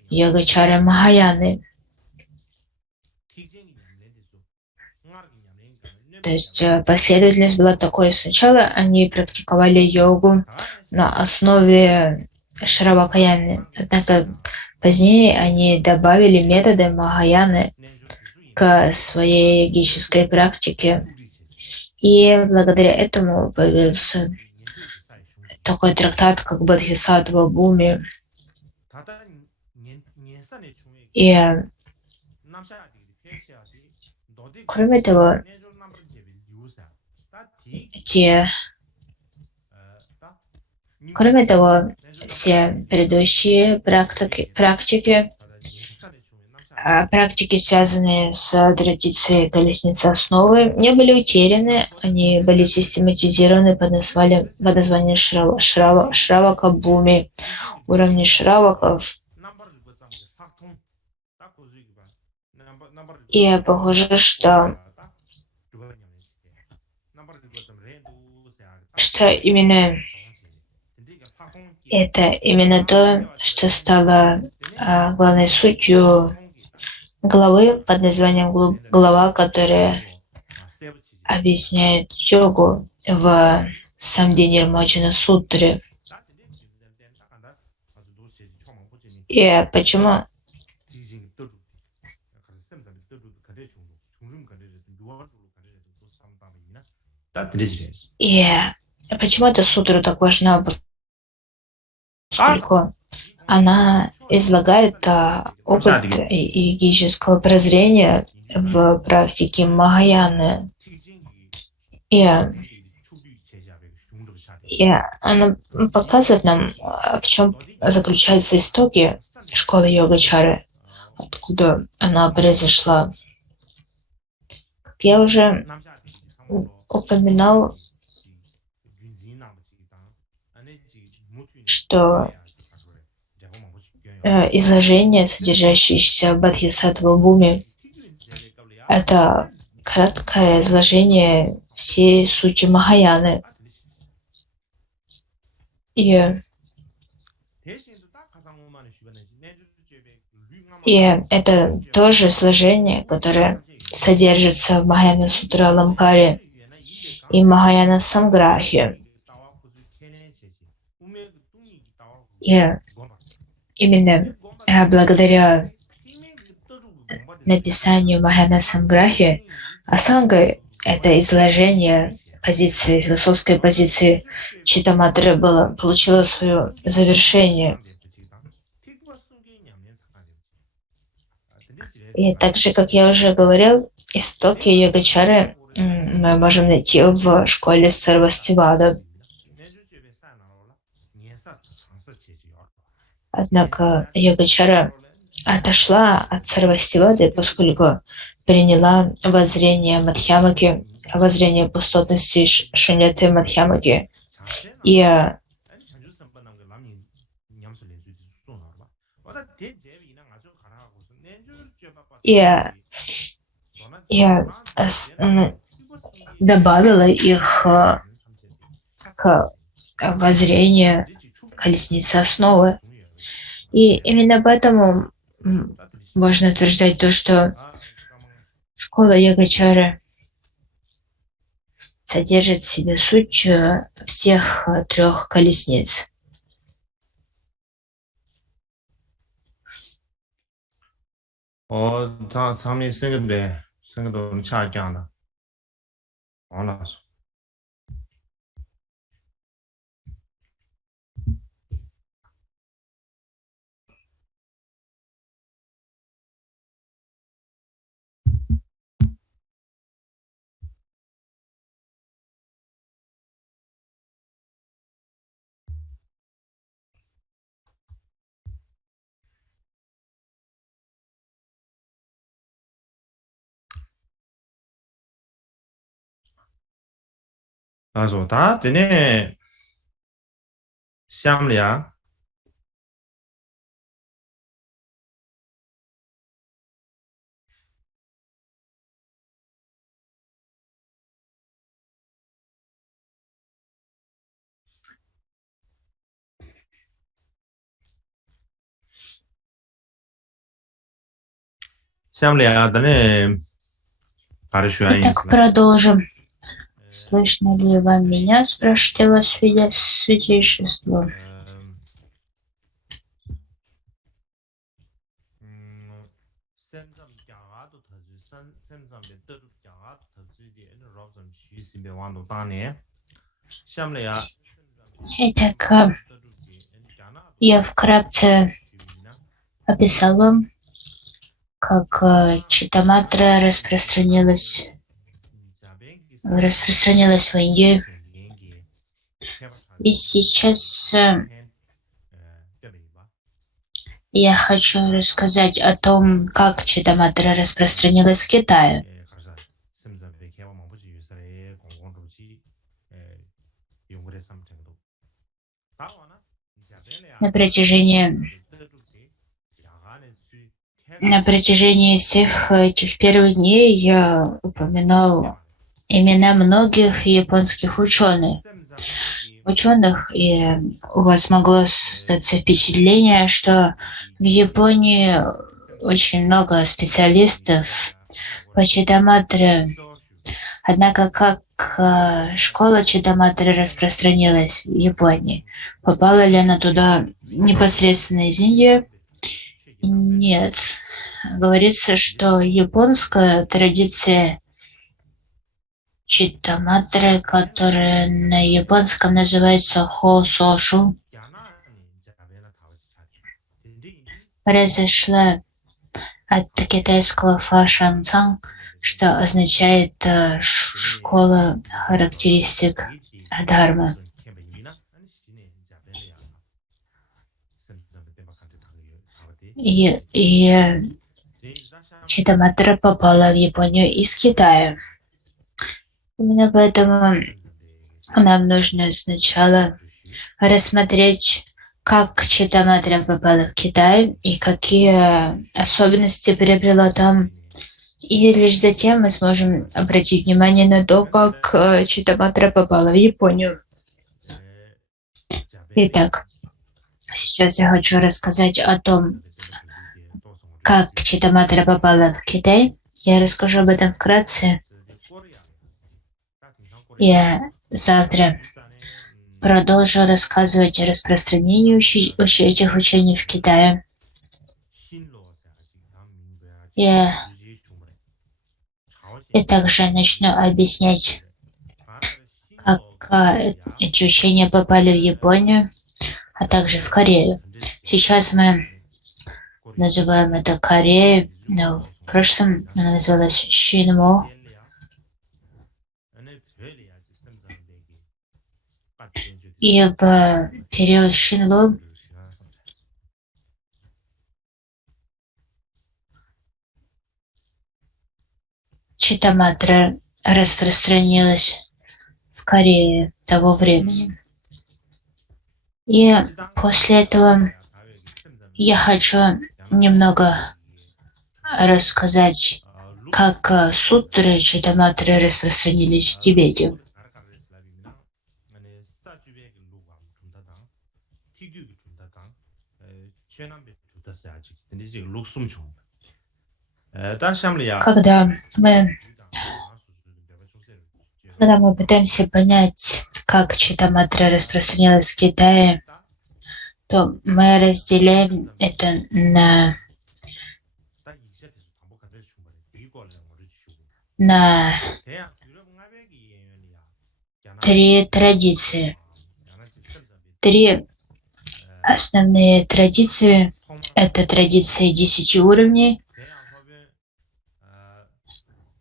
йогачарой Махаяны. То есть последовательность была такой. Сначала они практиковали йогу на основе Шравакаяны, однако позднее они добавили методы Махаяны к своей йогической практике. И благодаря этому появился такой трактат, как Бодхисаттва Бхуми. И кроме того, все предыдущие практики, связанные с традицией колесницы основы, не были утеряны, они были систематизированы под названием Шравака Бхуми, уровни Шраваков. И похоже, что именно то, что стало главной сутью главы под названием глава, которая объясняет йогу в Самдхи-Нирмочана Сутре. И почему? И почему эта сутра так важна? Поскольку она излагает опыт йогического прозрения в практике Махаяны. И она показывает нам, в чем заключаются истоки школы йогачары, откуда она произошла. Как я уже упоминал, что изложение, содержащееся в Бодхисаттва Бхуми, это краткое изложение всей сути Махаяны. И это тоже изложение, которое содержится в Махаяна Сутра Аламкаре и Махаяна Самграхе. И именно благодаря написанию Махаяна Самграхи Асанга — это изложение позиции, философской позиции Читаматры получило свое завершение. И так же, как я уже говорил, истоки йогачары мы можем найти в школе Сарвастивада. Однако йогачара отошла от Сарвастивады, поскольку приняла воззрение Мадхьямаки, воззрение пустотности Шуньяты Мадхьямаки. И добавила их к воззрению колесницы основы. И именно поэтому можно утверждать то, что школа йогачары содержит в себе суть всех трех колесниц. 说他的呢，想了呀，想了呀，的呢，把这学院 Итак, продолжим. Слышно ли вам меня? Спрашивает вас святейшество. Итак, я вкратце описал вам, как Читаматра распространилась в Индии. И сейчас я хочу рассказать о том, как Читаматра распространилась в Китае. На протяжении всех этих первых дней я упоминал имена многих японских ученых, и у вас могло создаться впечатление, что в Японии очень много специалистов по Читаматре. Однако, как школа Читаматры распространилась в Японии? Попала ли она туда непосредственно из Индии? Нет. Говорится, что японская традиция Читаматры, которая на японском называется Хосошу, произошла от китайского Фашанцан, что означает школа характеристик Дхармы. И Читаматра попала в Японию из Китая. Именно поэтому нам нужно сначала рассмотреть, как Читаматра попала в Китай и какие особенности приобрела там. И лишь затем мы сможем обратить внимание на то, как Читаматра попала в Японию. Итак, сейчас я хочу рассказать о том, как Читаматра попала в Китай. Я расскажу об этом вкратце. Я завтра продолжу рассказывать о распространении этих учений в Китае. И также начну объяснять, как эти учения попали в Японию, а также в Корею. Сейчас мы называем это Кореей, но в прошлом она называлась Шинмо. И в период Шинло Читаматра распространилась в Корее того времени. И после этого я хочу немного рассказать, как сутры Читаматры распространились в Тибете. Когда мы пытаемся понять, как Читаматра распространилась в Китае, то мы разделяем это на три традиции. Три основные традиции – это традиция 10 уровней,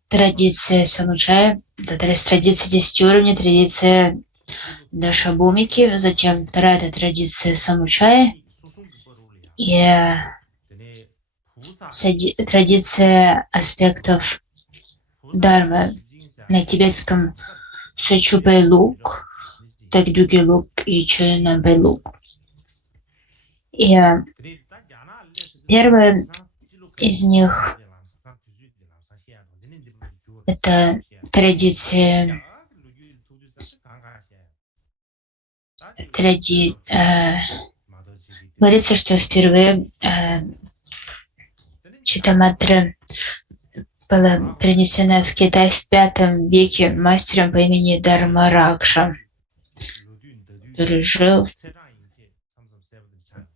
традиция Самуджая, традиция 10 уровней, традиция Дашабумики, затем вторая – это традиция Самуджая и традиция аспектов Дharмы. На тибетском Сочубайлук, Тагдугилук и Чунабайлук. И первый из них — это традиция, говорится, что впервые Читаматра была принесена в Китай в V веке мастером по имени Дharmarакша, который жил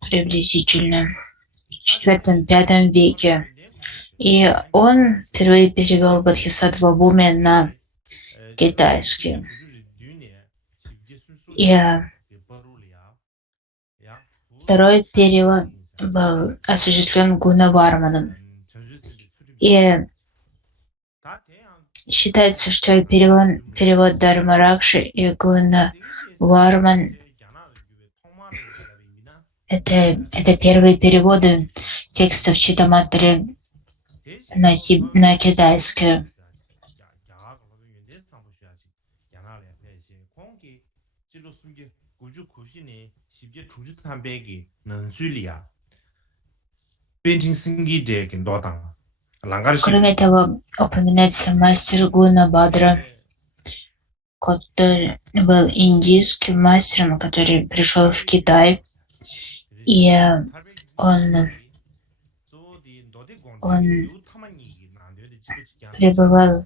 приблизительно в IV-V веке. И он впервые перевел Бодхисаттва Буми на китайский. И второй перевод был осуществлен Гунаварманом. И считается, что перевод Дharmarакши и Гунаварман — это первые переводы текстов Читаматры на китайскую. Кроме того, упоминается мастер Гунабадра, который был индийским мастером, который пришел в Китай, и он пребывал.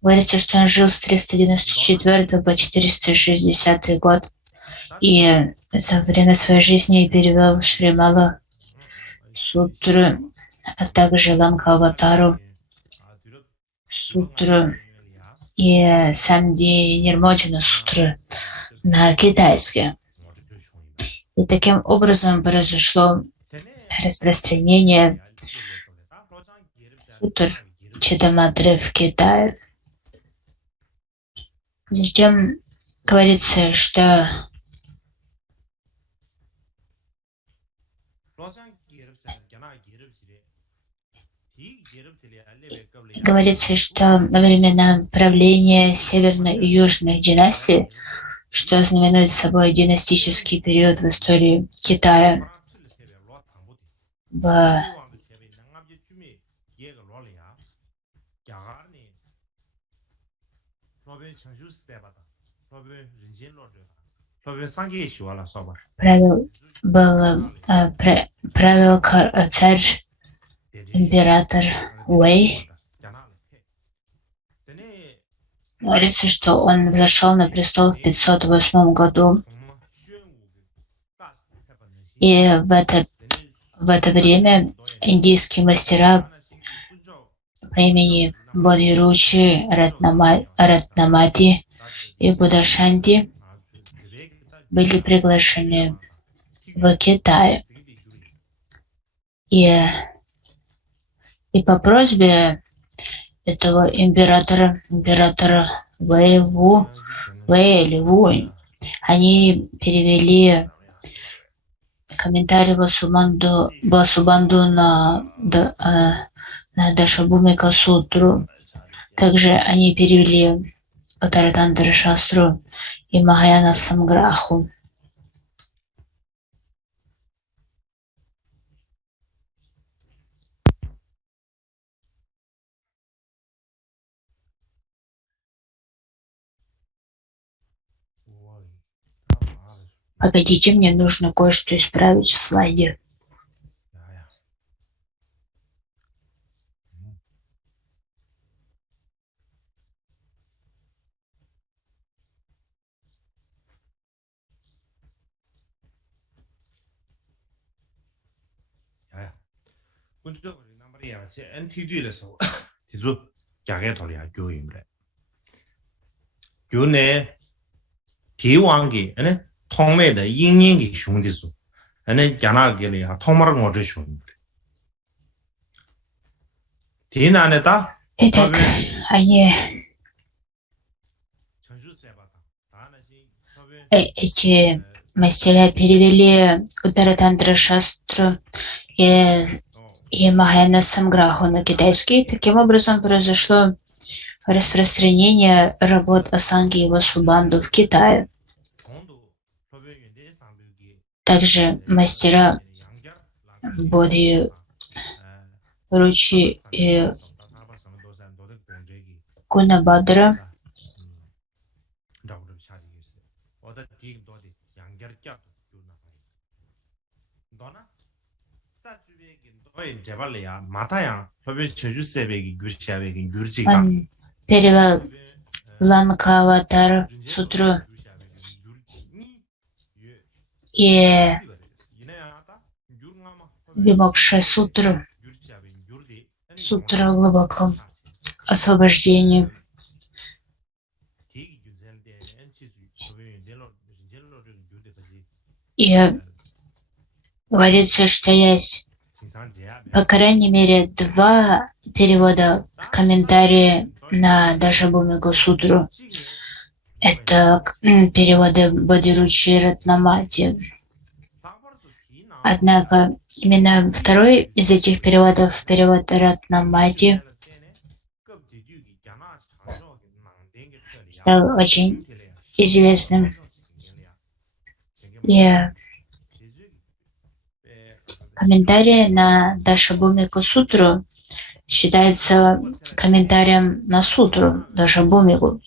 Говорится, что он жил с 394 по 460 год, и за время своей жизни перевел Шримала сутру, а также Ланкаватару сутру и Самди Нирмоджана сутру на китайский. И таким образом произошло распространение сутр Читаматры в Китае. Затем говорится, что во времена правления северной и южной династий, что знаменует собой династический период в истории Китая, правил царь император Вэй. Говорится, что он взошел на престол в 508 году. И в это время индийские мастера по имени Бодхиручи, Ратнамати и Будашанти были приглашены в Китай. И по просьбе этого императора Вэй или Ву, они перевели комментарий Басубанду на Дашабхумика сутру. Также они перевели Утаратантра Шастру и Махаяна Самграху. Погодите, мне нужно кое-что исправить в слайде. Итак, эти мастера перевели Утаратантра Шастру и Махаяна Самграху на китайский. Таким образом произошло распространение работ Асанги и Васубанду в Китае. Также мастера Бодhi Ручи и Гунабадра он перевел Ланкаватар сутру и Вимокша сутру, сутру о глубоком освобождении. И говорится, что есть, по крайней мере, 2 перевода комментария на Дашабхумику сутру. Это переводы Бодхиручи и Ратнамати. Однако именно второй из этих переводов, перевод Ратнамати, стал очень известным. И комментарий на Дашабхумику сутру считается комментарием на сутру Дашабхумику,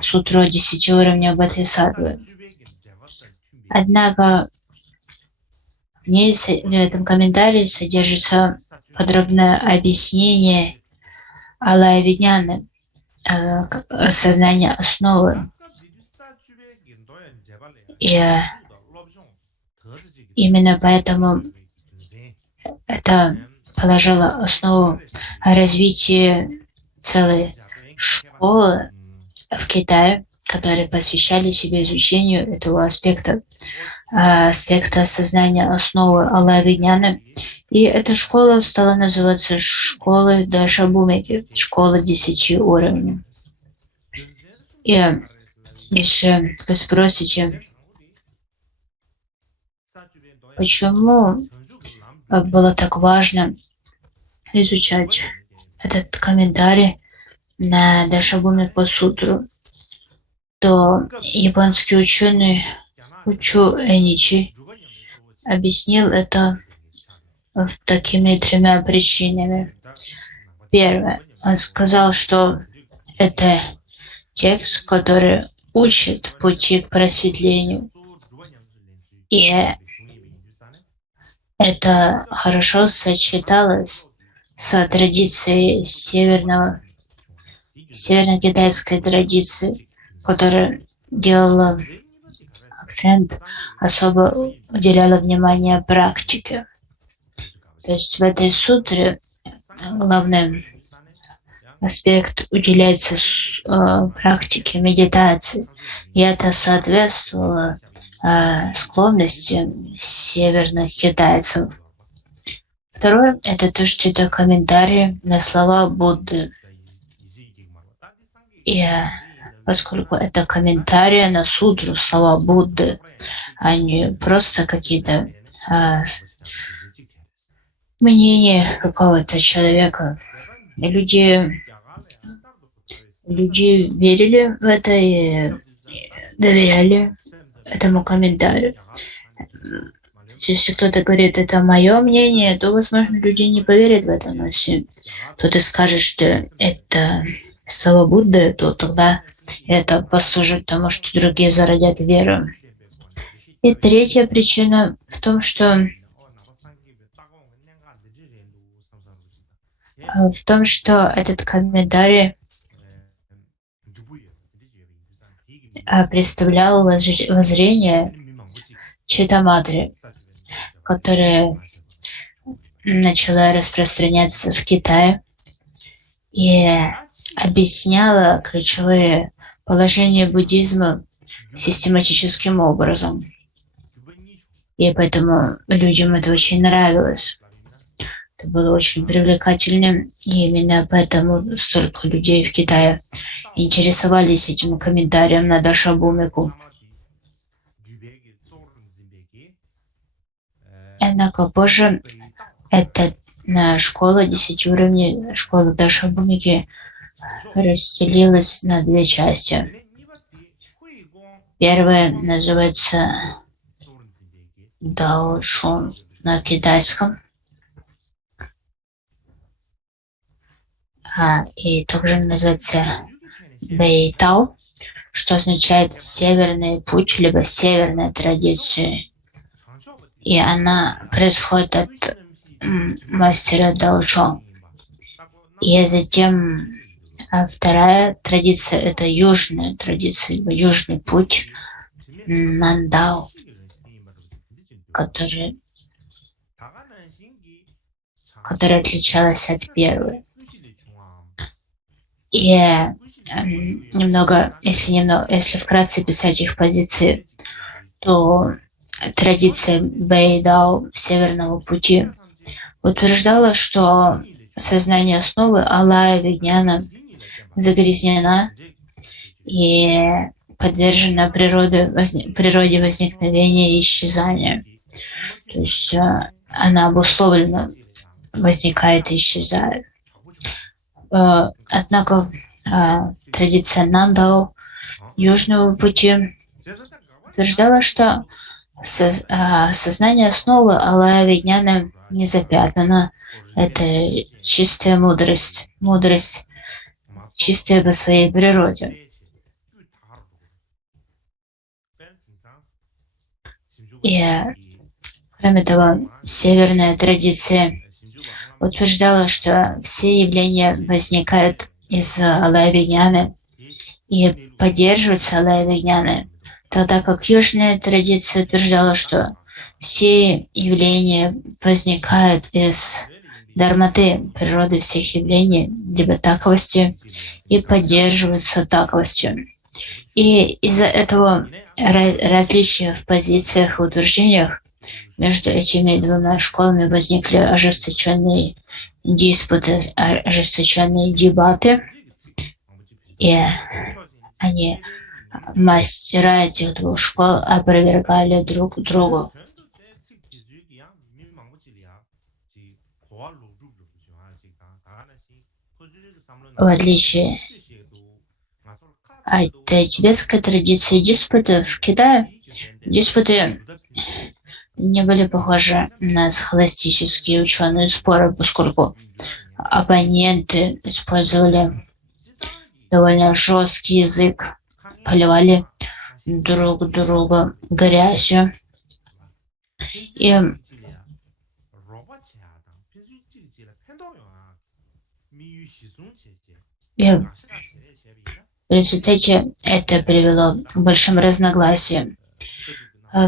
сутру о 10 уровнях Бодхисаттвы. Однако в этом комментарии содержится подробное объяснение Алая Видняны, сознания основы. И именно поэтому это положило основу развития целой школы в Китае, которые посвящали себе изучению этого аспекта сознания основы Алая Видняны. И эта школа стала называться школой Дашабхумики, школа 10 уровней. И если вы спросите, почему было так важно изучать этот комментарий на Дашабхумику сутру, то японский ученый Учу Эничи объяснил это такими 3 причинами. Первое. Он сказал, что это текст, который учит пути к просветлению. И это хорошо сочеталось с традицией северно-китайской традиции, которая делала акцент, особо уделяла внимание практике. То есть в этой сутре главный аспект уделяется практике медитации, и это соответствовало склонности северных китайцев. Второе – это то, что это комментарии на слова Будды. И поскольку это комментарии на сутру, слова Будды, а не просто какие-то мнения какого-то человека, люди верили в это и доверяли этому комментарию. Если кто-то говорит, это мое мнение, то, возможно, люди не поверят в это. Но если кто-то скажет, что это слова Будды, то тогда это послужит тому, что другие зародят веру. И третья причина в том, что этот комментарий представлял воззрение Читамадри, которое начала распространяться в Китае и объясняла ключевые положения буддизма систематическим образом. И поэтому людям это очень нравилось. Это было очень привлекательно, и именно поэтому столько людей в Китае интересовались этим комментарием на Дашабхумику. Однако позже эта школа 10 уровней, школа Дашабхумики, разделилась на две части. Первая называется Дао Шун на китайском, и также называется Бэй Тао, что означает «северный путь» либо «северная традиция». И она происходит от мастера Дао Шун. И затем вторая традиция – это южная традиция, либо южный путь Нандао, которая отличалась от первой. И если вкратце писать их позиции, то традиция Бэйдао Северного пути утверждала, что сознание основы Алая Вигняна загрязнена и подвержена природе возникновения и исчезания. То есть она обусловлена, возникает и исчезает. Однако традиция Нандао Южного пути утверждала, что сознание основы Алая Вигняна не запятнано. Это чистая мудрость чистая по своей природе. И, кроме того, северная традиция утверждала, что все явления возникают из Алая Вигняны и поддерживаются Алая Вигняны, тогда как южная традиция утверждала, что все явления возникают из Дарматы, природы всех явлений, либо таковости, и поддерживаются таковостью. И из-за этого различия в позициях и утверждениях между этими двумя школами возникли ожесточенные диспуты, ожесточенные дебаты, и они, мастера этих двух школ, опровергали друг друга. В отличие от тибетской традиции диспутов в Китае, диспуты не были похожи на схоластические ученые споры, поскольку оппоненты использовали довольно жесткий язык, поливали друг друга грязью. И в результате это привело к большим разногласиям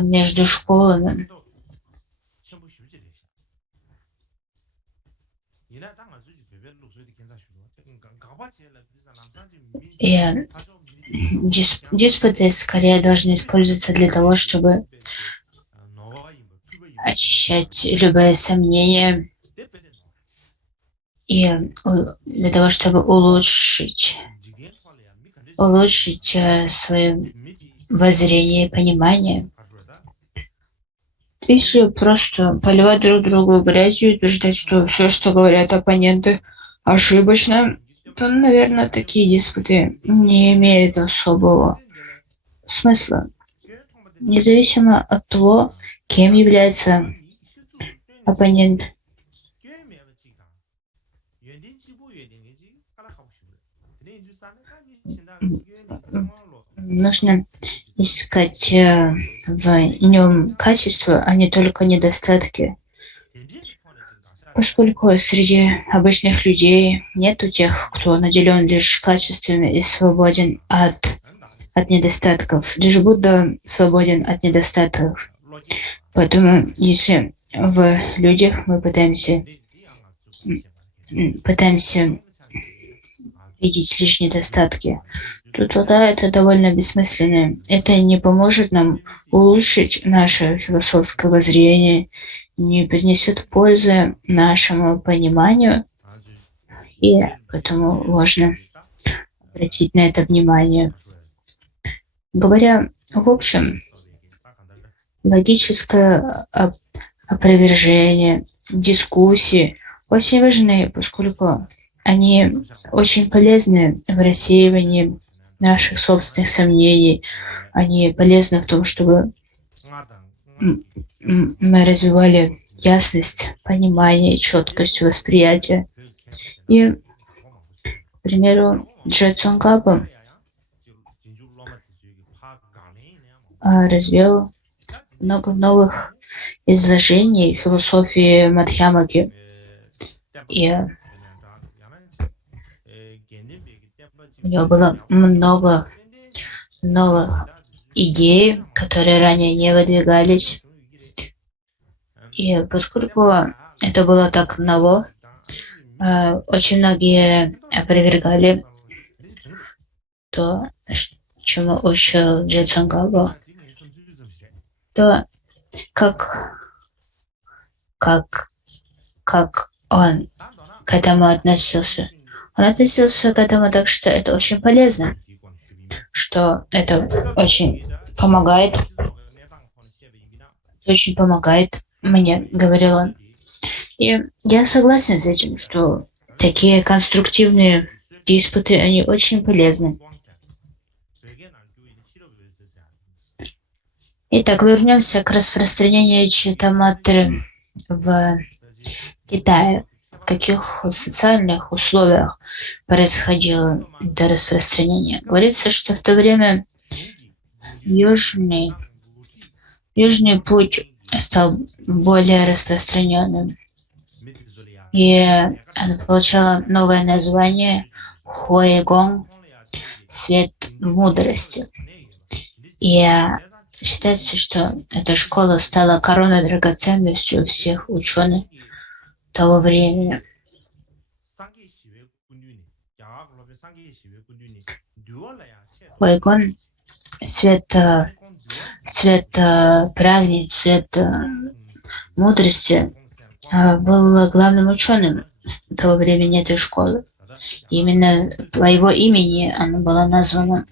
между школами. И диспуты скорее должны использоваться для того, чтобы очищать любые сомнения и для того, чтобы улучшить свое воззрение и понимание. Если просто поливать друг друга грязью и утверждать, что все, что говорят оппоненты, ошибочно, то, наверное, такие диспуты не имеют особого смысла. Независимо от того, кем является оппонент. Нужно искать в нем качества, а не только недостатки. Поскольку среди обычных людей нету тех, кто наделен лишь качествами и свободен от недостатков. Лишь Будда свободен от недостатков. Поэтому, если в людях мы пытаемся видеть лишь недостатки, то тогда это довольно бессмысленно. Это не поможет нам улучшить наше философское воззрение, не принесет пользы нашему пониманию, и поэтому важно обратить на это внимание. Говоря в общем, логическое опровержение, дискуссии очень важны, поскольку они очень полезны в рассеивании наших собственных сомнений. Они полезны в том, чтобы мы развивали ясность, понимание, четкость восприятия. И, к примеру, Дже Цонгапа развил много новых изложений философии Мадхьямаки. И у него было много новых идей, которые ранее не выдвигались. И поскольку это было так ново, очень многие опровергали то, чему учил Дже Цонгапа, то как он к этому относился. Он относился к этому так, что это очень полезно, что это очень помогает мне, говорил он. И я согласен с этим, что такие конструктивные диспуты, они очень полезны. Итак, вернемся к распространению читаматры в Китае. В каких социальных условиях происходило это распространение? Говорится, что в то время южный путь стал более распространенным. И она получала новое название Хуэйгон, свет мудрости. И считается, что эта школа стала коронной драгоценностью всех ученых того времени. Хуэйгон, цвет прагни, цвет мудрости, был главным ученым того времени этой школы. Именно по его имени она была названа.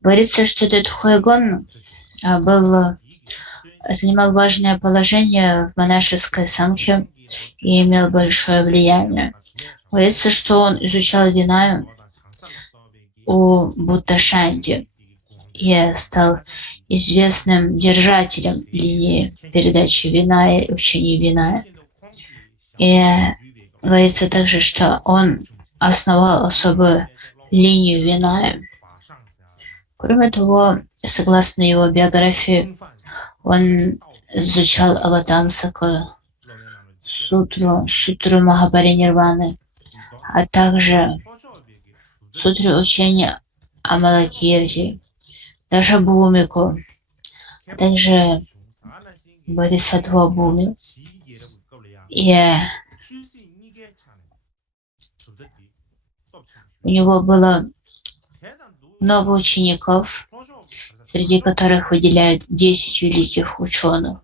Говорится, что этот Хуэйгон занимал важное положение в монашеской санхе и имел большое влияние. Говорится, что он изучал Винаю у Будда Шанти и стал известным держателем линии передачи Виная и учения Виная. И говорится также, что он основал особую линию Виная. Кроме того, согласно его биографии, он изучал Аватамсаку, сутру Махапаринирваны, а также сутру учения Амалакирти, даже Бхумику, а также Бодхисаттва Бхуми. И у него было много учеников, среди которых выделяют 10 великих ученых.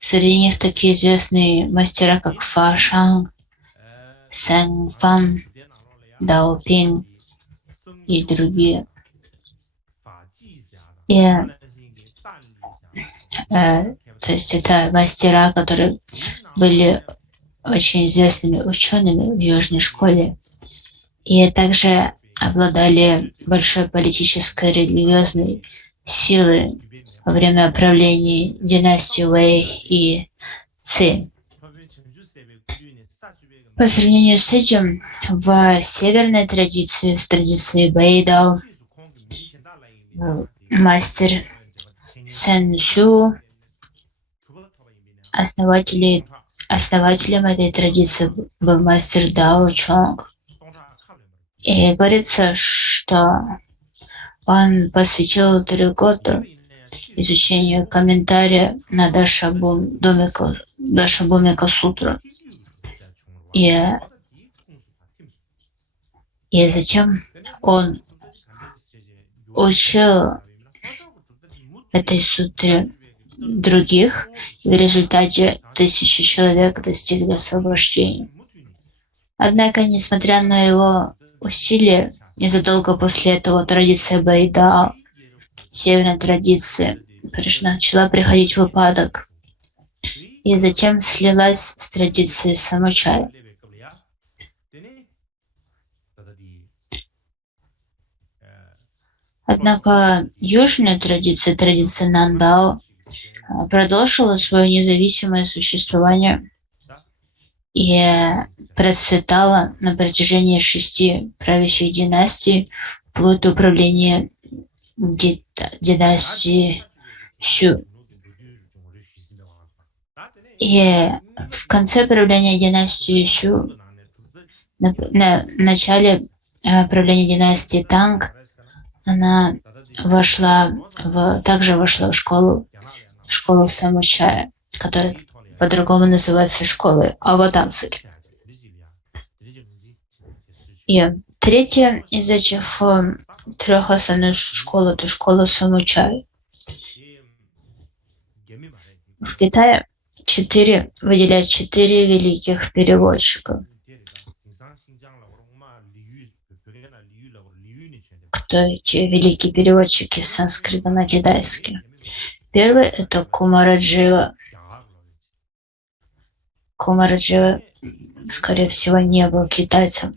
Среди них такие известные мастера, как Фа Шанг, Сэн Фан, Дао Пинг и другие. И, то есть это мастера, которые были очень известными учеными в Южной школе и также обладали большой политической, религиозной силой во время правления династии Вэй и Ци. По сравнению с этим, в северной традиции, с традицией Бэйдао, мастер Сэн Сю, основателем этой традиции был мастер Дао Чонг. И говорится, что он посвятил 3 года изучению комментария на Дашабхумика Сутру. И затем он учил этой сутре других, и в результате 1000 человек достигли освобождения. Однако, несмотря на его усилия, незадолго после этого традиция Бэйдао, северной традиции, начала приходить в упадок, и затем слилась с традицией Самучая. Однако южная традиция, традиция Нандао, продолжила свое независимое существование и процветала на протяжении 6 правящих династий, вплоть до управления династии Сю. И в конце правления династии Сю, на начале правления династии Танг, она также вошла в школу самучая, которая по-другому называется школой Аватансаки. И третья из этих 3 основных школ — это школа самучая. В Китае выделяют 4 великих переводчика. Кто эти великие переводчики с санскрита на китайский? Первый — это Кумараджива. Кумараджива, скорее всего, не был китайцем.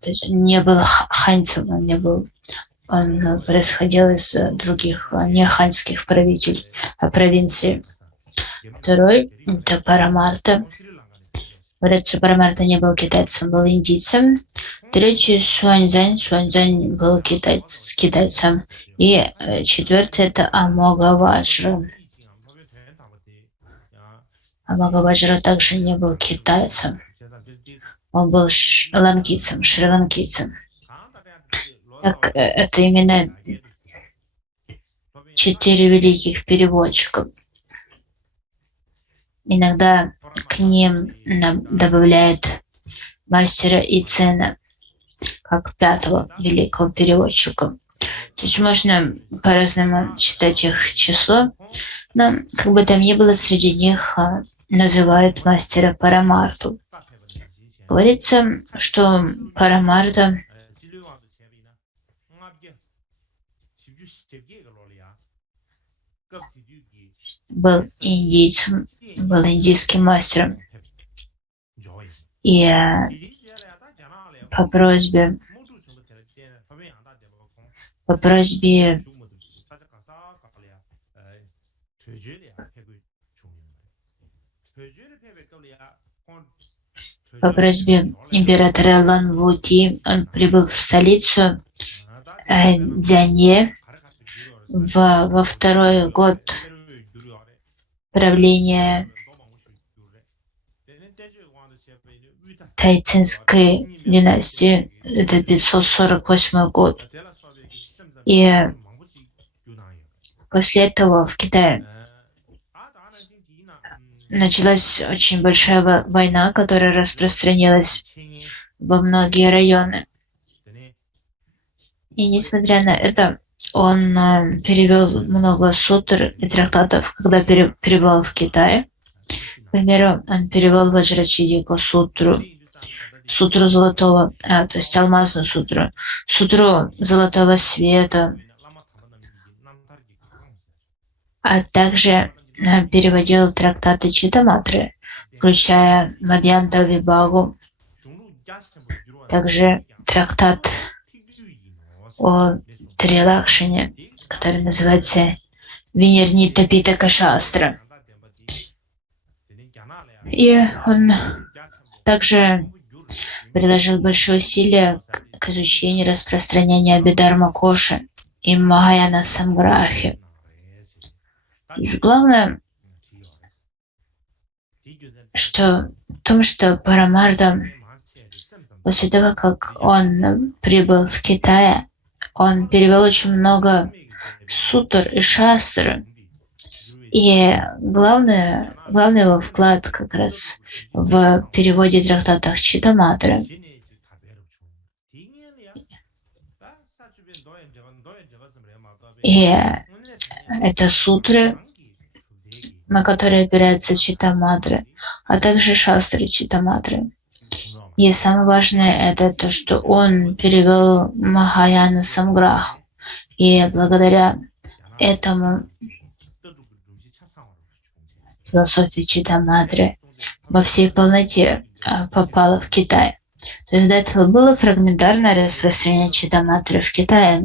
То есть он не был ханьцем, он происходил из других не ханьских провинций. Второй — это Парамарта. Говорят, что Парамарта не был китайцем, был индийцем. Третий — Суаньцзянь. Суаньцзянь был китайцем. И четвертый — это Амогаваджра. Амогаваджра также не был китайцем. Он был ланкийцем, шри-ланкийцем. Так, это именно 4 великих переводчика. Иногда к ним добавляют мастера Ицена, как 5-го великого переводчика. То есть можно по-разному считать их число, но как бы там ни было, среди них называют мастера Парамарту. Говорится, что Парамарта был индийцем, был индийским мастером. И по просьбе императора Ланвути он прибыл в столицу Дзянье во 2-й год правления Тайцинской династии. Это 548 год. И после этого в Китае началась очень большая война, которая распространилась во многие районы. И несмотря на это, он перевел много сутр и трактатов, когда перебывал в Китае. К примеру, он перевел Ваджрачидику сутру золотого, то есть алмазную сутру золотого света, а также переводил трактаты Читаматры, включая Мадьянта Вибагу, также трактат о Трилакшине, который называется Винернита Питака Шастра. И он также приложил большое усилие к изучению и распространению Абхидharма Коши и Махаяна Самграхи. Главное, в том, что Парамарта, после того, как он прибыл в Китай, он перевел очень много сутр и шастр. И главный его вклад как раз в переводе трактатов Читаматры. И это сутры, на которые опираются Читаматры, а также шастры Читаматры. И самое важное — это то, что он перевел Махаяна Самграху. И благодаря этому философия Читаматры во всей полноте попало в Китай. То есть до этого было фрагментарное распространение читаматры в Китае,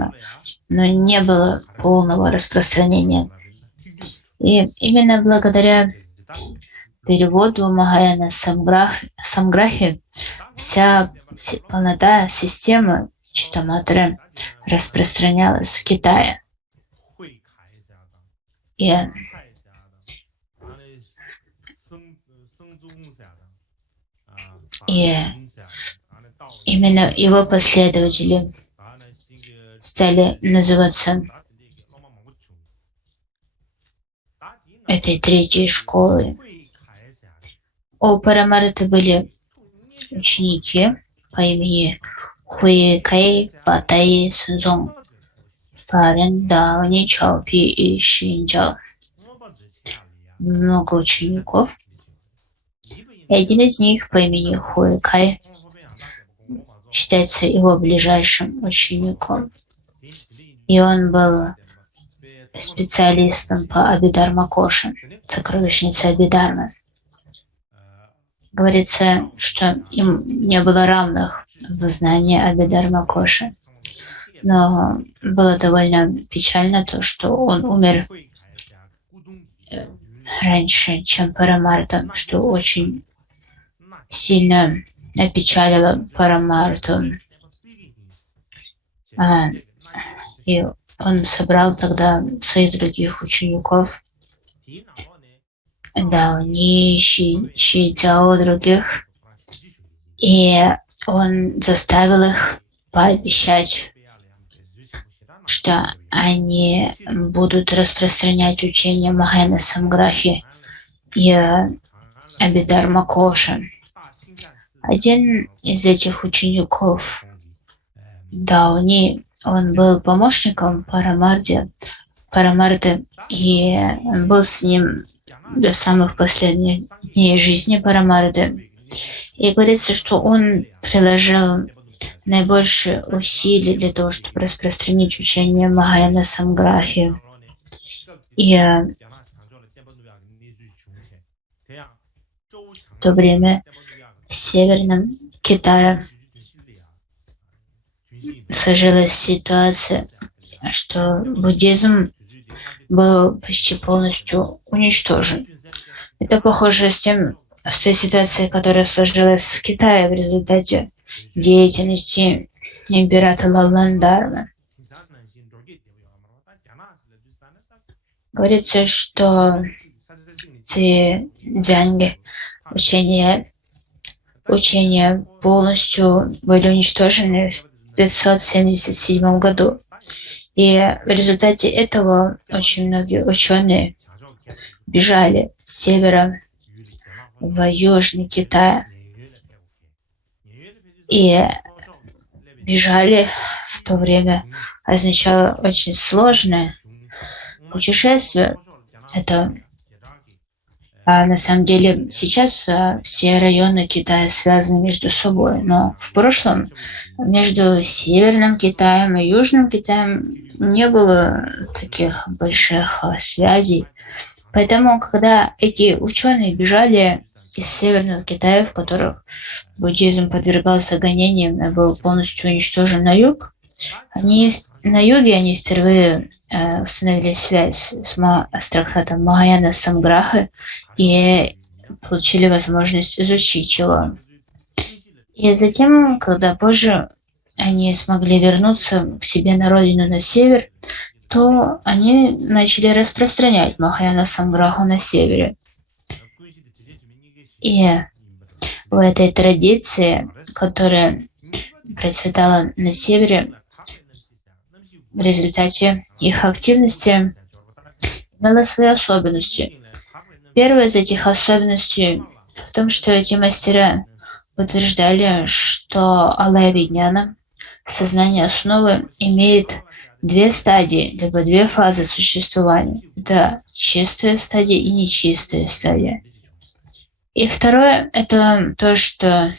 но не было полного распространения. И именно благодаря переводу Махаяна Самграхи вся полнота системы читаматры распространялась в Китае. И именно его последователи стали называться этой третьей школой. У Парамарты были ученики по имени Хуи Кэй, Патай, Сунзон, Фарен, Дауни, Чаопи и Шинджао. Много учеников. И один из них по имени Хуи Кай считается его ближайшим учеником. И он был специалистом по Абидарма Коше, сокровищнице Абидармы. Говорится, что им не было равных в знании Абидарма Коши. Но было довольно печально то, что он умер раньше, чем Парамарта, что очень сильно опечалило Парамарту. И он собрал тогда своих других учеников, Дауни, Ши-Цао, других, и он заставил их пообещать, что они будут распространять учение Махаяна Самграхи и Абидарма Коши. Один из этих учеников, Дауни, он был помощником Парамарты и был с ним до самых последних дней жизни Парамарды. И говорится, что он приложил наибольшие усилия для того, чтобы распространить учение Махаяна Самграхи. И в то время в Северном Китае сложилась ситуация, что буддизм был почти полностью уничтожен. Это похоже с той ситуацией, которая сложилась в Китае в результате деятельности императора Лаландармы. Говорится, что цзянги, учения полностью были уничтожены в 577 году. И в результате этого очень многие ученые бежали с севера в Южный Китай. И бежали в то время означало очень сложное путешествие. Это на самом деле сейчас все районы Китая связаны между собой, но в прошлом между Северным Китаем и Южным Китаем не было таких больших связей. Поэтому, когда эти ученые бежали из Северного Китая, в которых буддизм подвергался гонениям и был полностью уничтожен на юг, на юге они впервые установили связь с трактатом Махаяна Самграха и получили возможность изучить его. И затем, когда позже они смогли вернуться к себе на родину на север, то они начали распространять Махаяна Самграху на севере. И в этой традиции, которая процветала на севере, в результате их активности имела свои особенности. Первая из этих особенностей в том, что эти мастера утверждали, что алая-видняна, сознание основы, имеет две стадии, либо две фазы существования. Это чистая стадия и нечистая стадия. И второе – это то, что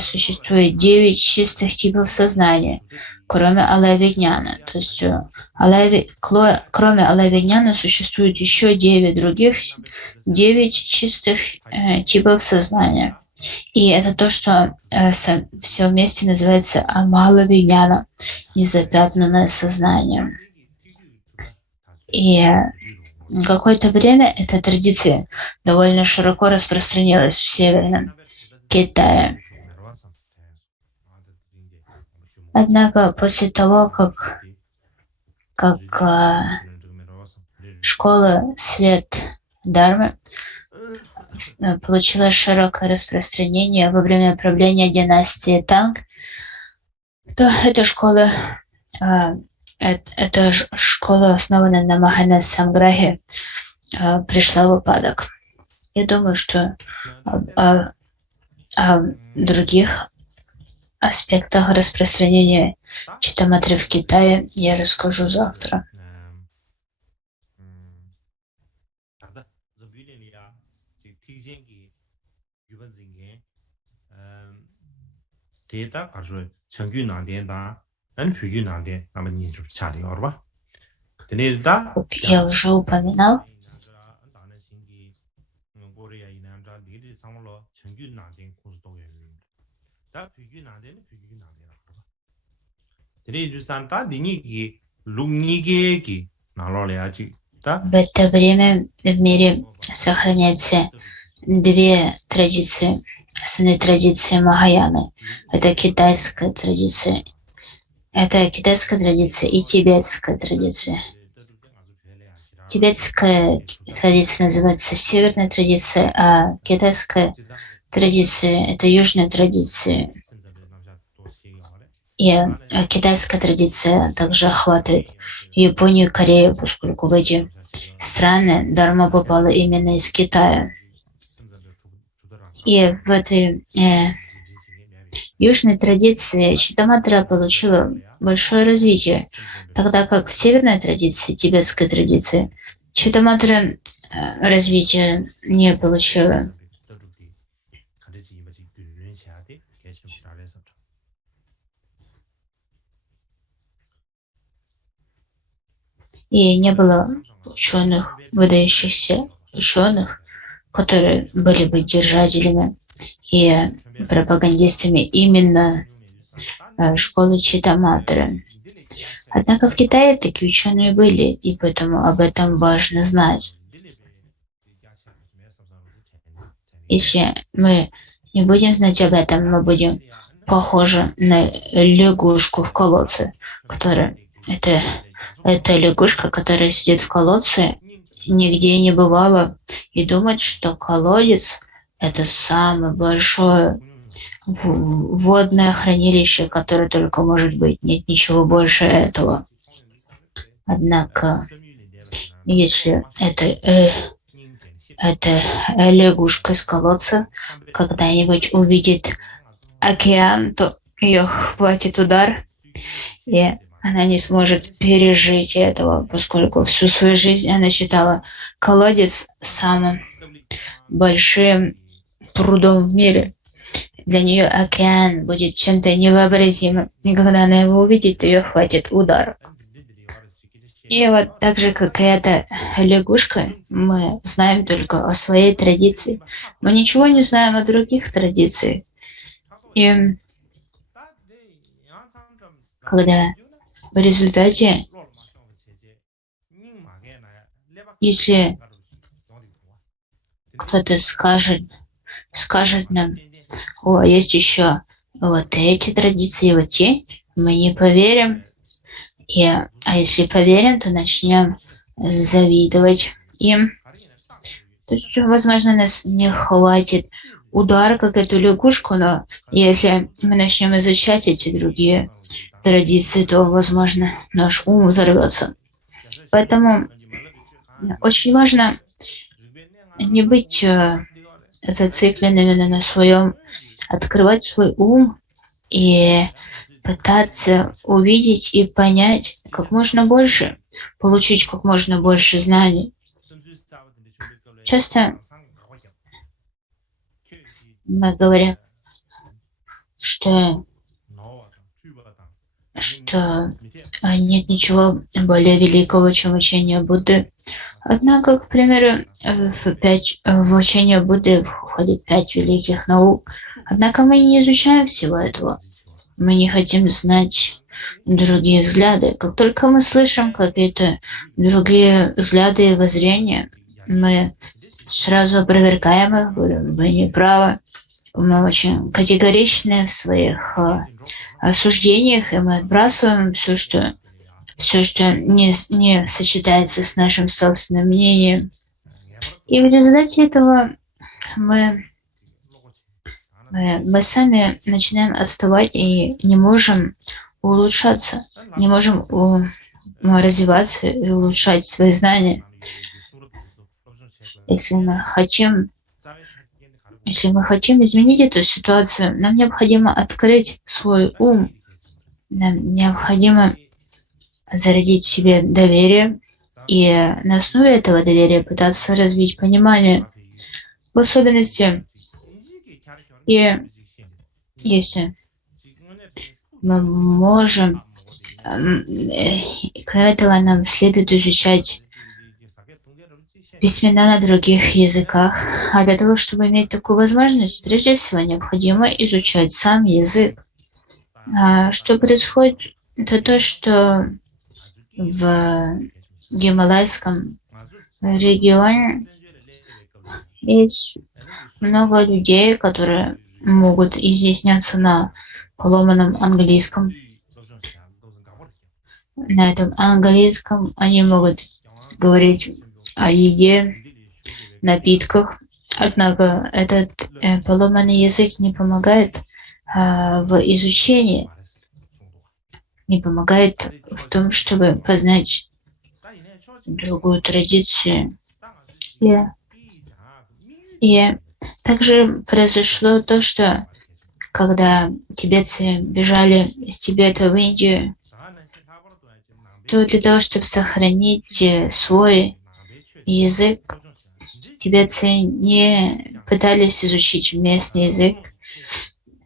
существует 9 чистых типов сознания, кроме алая-вижняна. То есть кроме алая-вижняна существует еще 9 других, 9 чистых типов сознания. И это то, что все вместе называется амала-вижняна, незапятнанное сознание. И какое-то время эта традиция довольно широко распространилась в Северном Китае. Однако после того, как школа Свет Дharma получила широкое распространение во время правления династии Танг, то эта школа, основанная на Махана Самграхе, пришла в упадок. Я думаю, что о других аспектах распространения читаматры в Китае я расскажу завтра. Я уже упоминал, в это время в мире сохраняются две традиции, основные традиции Махаяны. Это китайская традиция и тибетская традиция. Тибетская традиция называется северная традиция, а китайская традиция — это южная традиция. И китайская традиция также охватывает Японию и Корею, поскольку в эти страны Дharma попала именно из Китая. И в этой южной традиции Читаматра получила большое развитие, тогда как в северной традиции, тибетской традиции, Читаматра развития не получила. И не было ученых, выдающихся ученых, которые были бы держателями и пропагандистами именно школы Читаматры. Однако в Китае такие ученые были, и поэтому об этом важно знать. Если мы не будем знать об этом, мы будем похожи на лягушку в колодце, это лягушка, которая сидит в колодце, нигде не бывала, и думает, что колодец — это самое большое водное хранилище, которое только может быть. Нет ничего больше этого. Однако, если эта лягушка из колодца когда-нибудь увидит океан, то ее хватит удар, и она не сможет пережить этого, поскольку всю свою жизнь она считала колодец самым большим прудом в мире. Для нее океан будет чем-то невообразимым, и когда она его увидит, ее хватит удар. И вот так же, как и эта лягушка, мы знаем только о своей традиции. Мы ничего не знаем о других традициях. И когда в результате, если кто-то скажет нам: о, есть еще вот эти традиции, вот те, мы не поверим. А если поверим, то начнем завидовать им. То есть, возможно, нас не хватит удар, как эту лягушку, но если мы начнем изучать эти другие традиции, то, возможно, наш ум взорвется. Поэтому очень важно не быть зацикленными на своем, открывать свой ум и пытаться увидеть и понять как можно больше, получить как можно больше знаний. Часто мы говорим: что, что нет ничего более великого, чем учение Будды. Однако, к примеру, в учение Будды входит 5 великих наук. Однако мы не изучаем всего этого. Мы не хотим знать другие взгляды. Как только мы слышим какие-то другие взгляды и воззрения, мы сразу опровергаем их, говорим, вы не правы. Мы очень категоричны в своих осуждениях, и мы отбрасываем все, что не сочетается с нашим собственным мнением. И в результате этого мы сами начинаем отставать и не можем улучшаться, не можем развиваться и улучшать свои знания. Если мы хотим изменить эту ситуацию, нам необходимо открыть свой ум, нам необходимо зародить в себе доверие и на основе этого доверия пытаться развить понимание, в особенности, и если мы можем, кроме этого, нам следует изучать письмена на других языках. А для того, чтобы иметь такую возможность, прежде всего необходимо изучать сам язык. Что происходит, это то, что в Гималайском регионе есть много людей, которые могут изъясняться на поломанном английском. На этом английском они могут говорить о еде, напитках. Однако этот поломанный язык не помогает в изучении, не помогает в том, чтобы познать другую традицию. И также произошло то, что когда тибетцы бежали из Тибета в Индию, то для того, чтобы сохранить свой язык, тибетцы не пытались изучить местный язык.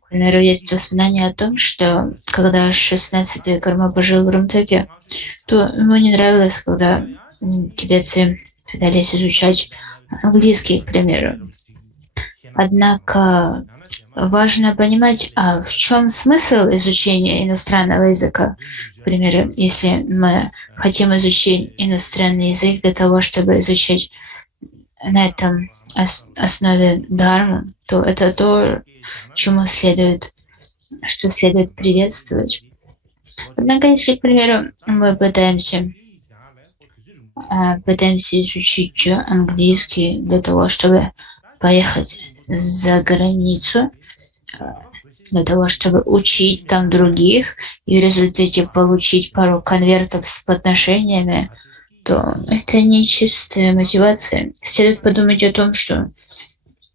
К примеру, есть воспоминания о том, что когда 16-й Кармапа жил в Румтаке, то ему не нравилось, когда тибетцы пытались изучать английский, к примеру. Однако важно понимать, в чем смысл изучения иностранного языка. К примеру, если мы хотим изучить иностранный язык для того, чтобы изучать на этом основе дхарму, то это то, что следует приветствовать. Однако, если, к примеру, мы пытаемся изучить английский для того, чтобы поехать за границу, для того, чтобы учить там других и в результате получить пару конвертов с подношениями, то это не чистая мотивация. Следует подумать о том, что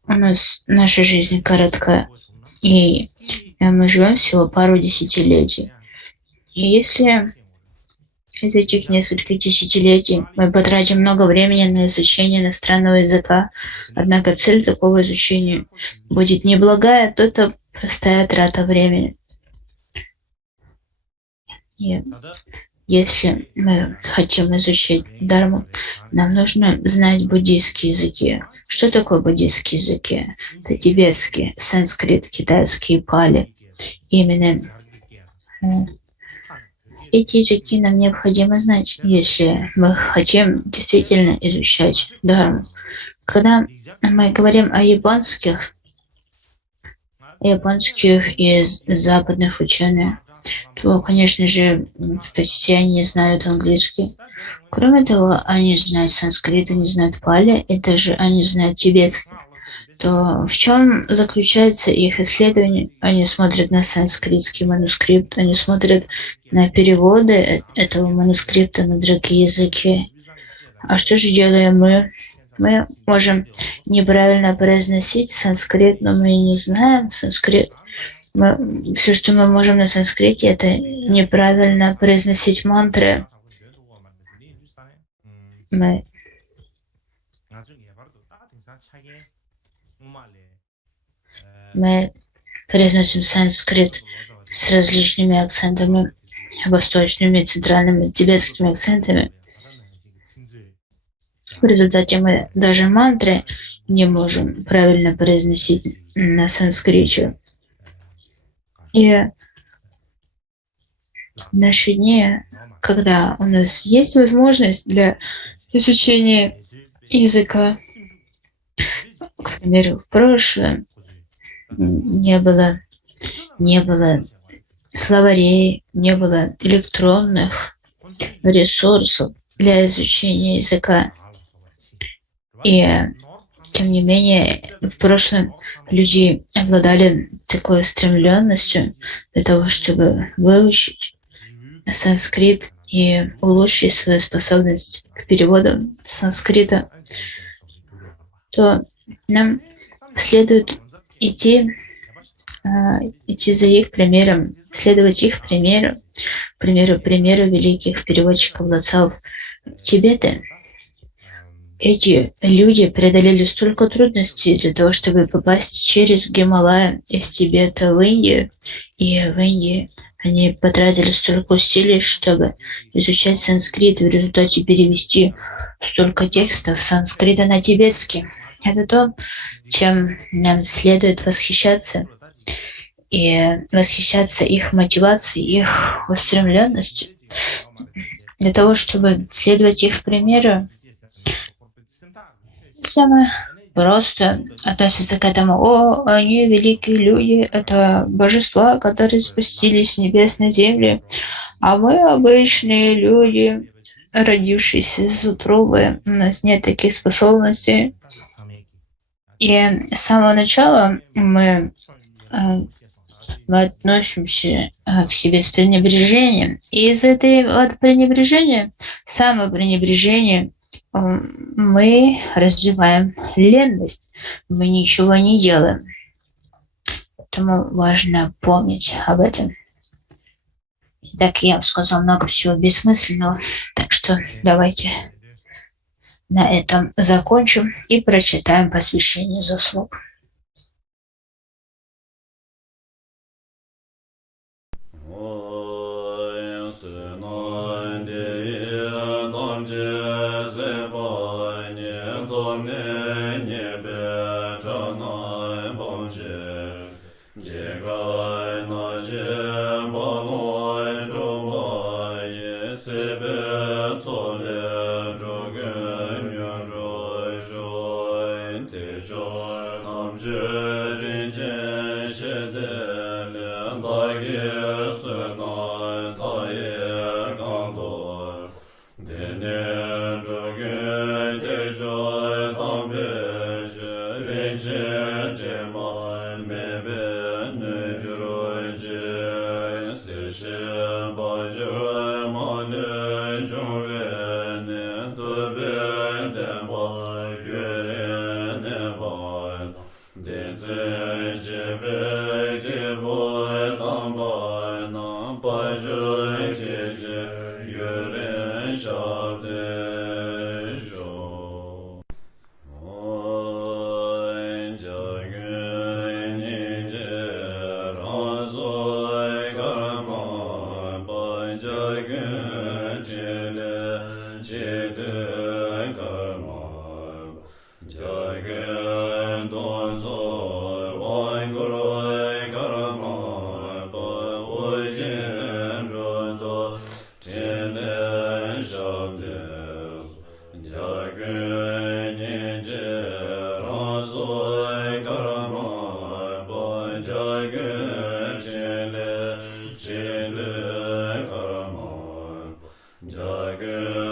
наша жизнь короткая, и мы живем всего пару десятилетий. И если из этих нескольких десятилетий мы потратим много времени на изучение иностранного языка, однако цель такого изучения будет неблагая, то это простая трата времени. И если мы хотим изучать дхарму, нам нужно знать буддийские языки. Что такое буддийские языки? Это тибетский, санскрит, китайский, пали. Именно эти языки нам необходимо знать, если мы хотим действительно изучать дхарму. Когда мы говорим о японских и западных ученых, то, конечно же, все они знают английский. Кроме того, они знают санскрит, они знают пали, и даже они знают тибетский. То в чем заключается их исследование? Они смотрят на санскритский манускрипт, они смотрят на переводы этого манускрипта на другие языки. А что же делаем мы? Мы можем неправильно произносить санскрит, но мы не знаем санскрит. Все, что мы можем на санскрите, это неправильно произносить мантры. Мы произносим санскрит с различными акцентами, восточными, центральными, тибетскими акцентами. В результате мы даже мантры не можем правильно произносить на санскрите. И в наши дни, когда у нас есть возможность для изучения языка, к примеру, в прошлом не было словарей, не было электронных ресурсов для изучения языка. И тем не менее, в прошлом люди обладали такой стремленностью для того, чтобы выучить санскрит и улучшить свою способность к переводу санскрита, то нам следует идти за их примером, следовать их примеру великих переводчиков отцов Тибета. Эти люди преодолели столько трудностей для того, чтобы попасть через Гималая из Тибета в Индию. И в Индии они потратили столько усилий, чтобы изучать санскрит, и в результате перевести столько текстов с санскрита на тибетский. Это то, чем нам следует восхищаться. И восхищаться их мотивацией, их устремленностью. Для того, чтобы следовать их примеру, самое просто относятся к этому: они великие люди, это божества, которые спустились с небес на землю, а мы обычные люди, родившиеся из утробы, у нас нет таких способностей. И с самого начала мы относимся к себе с пренебрежением. И из этого пренебрежения, самопренебрежения, мы развиваем ленность, мы ничего не делаем. Поэтому важно помнить об этом. Итак, я сказал много всего бессмысленного, так что давайте на этом закончим и прочитаем посвящение заслуг. Jagger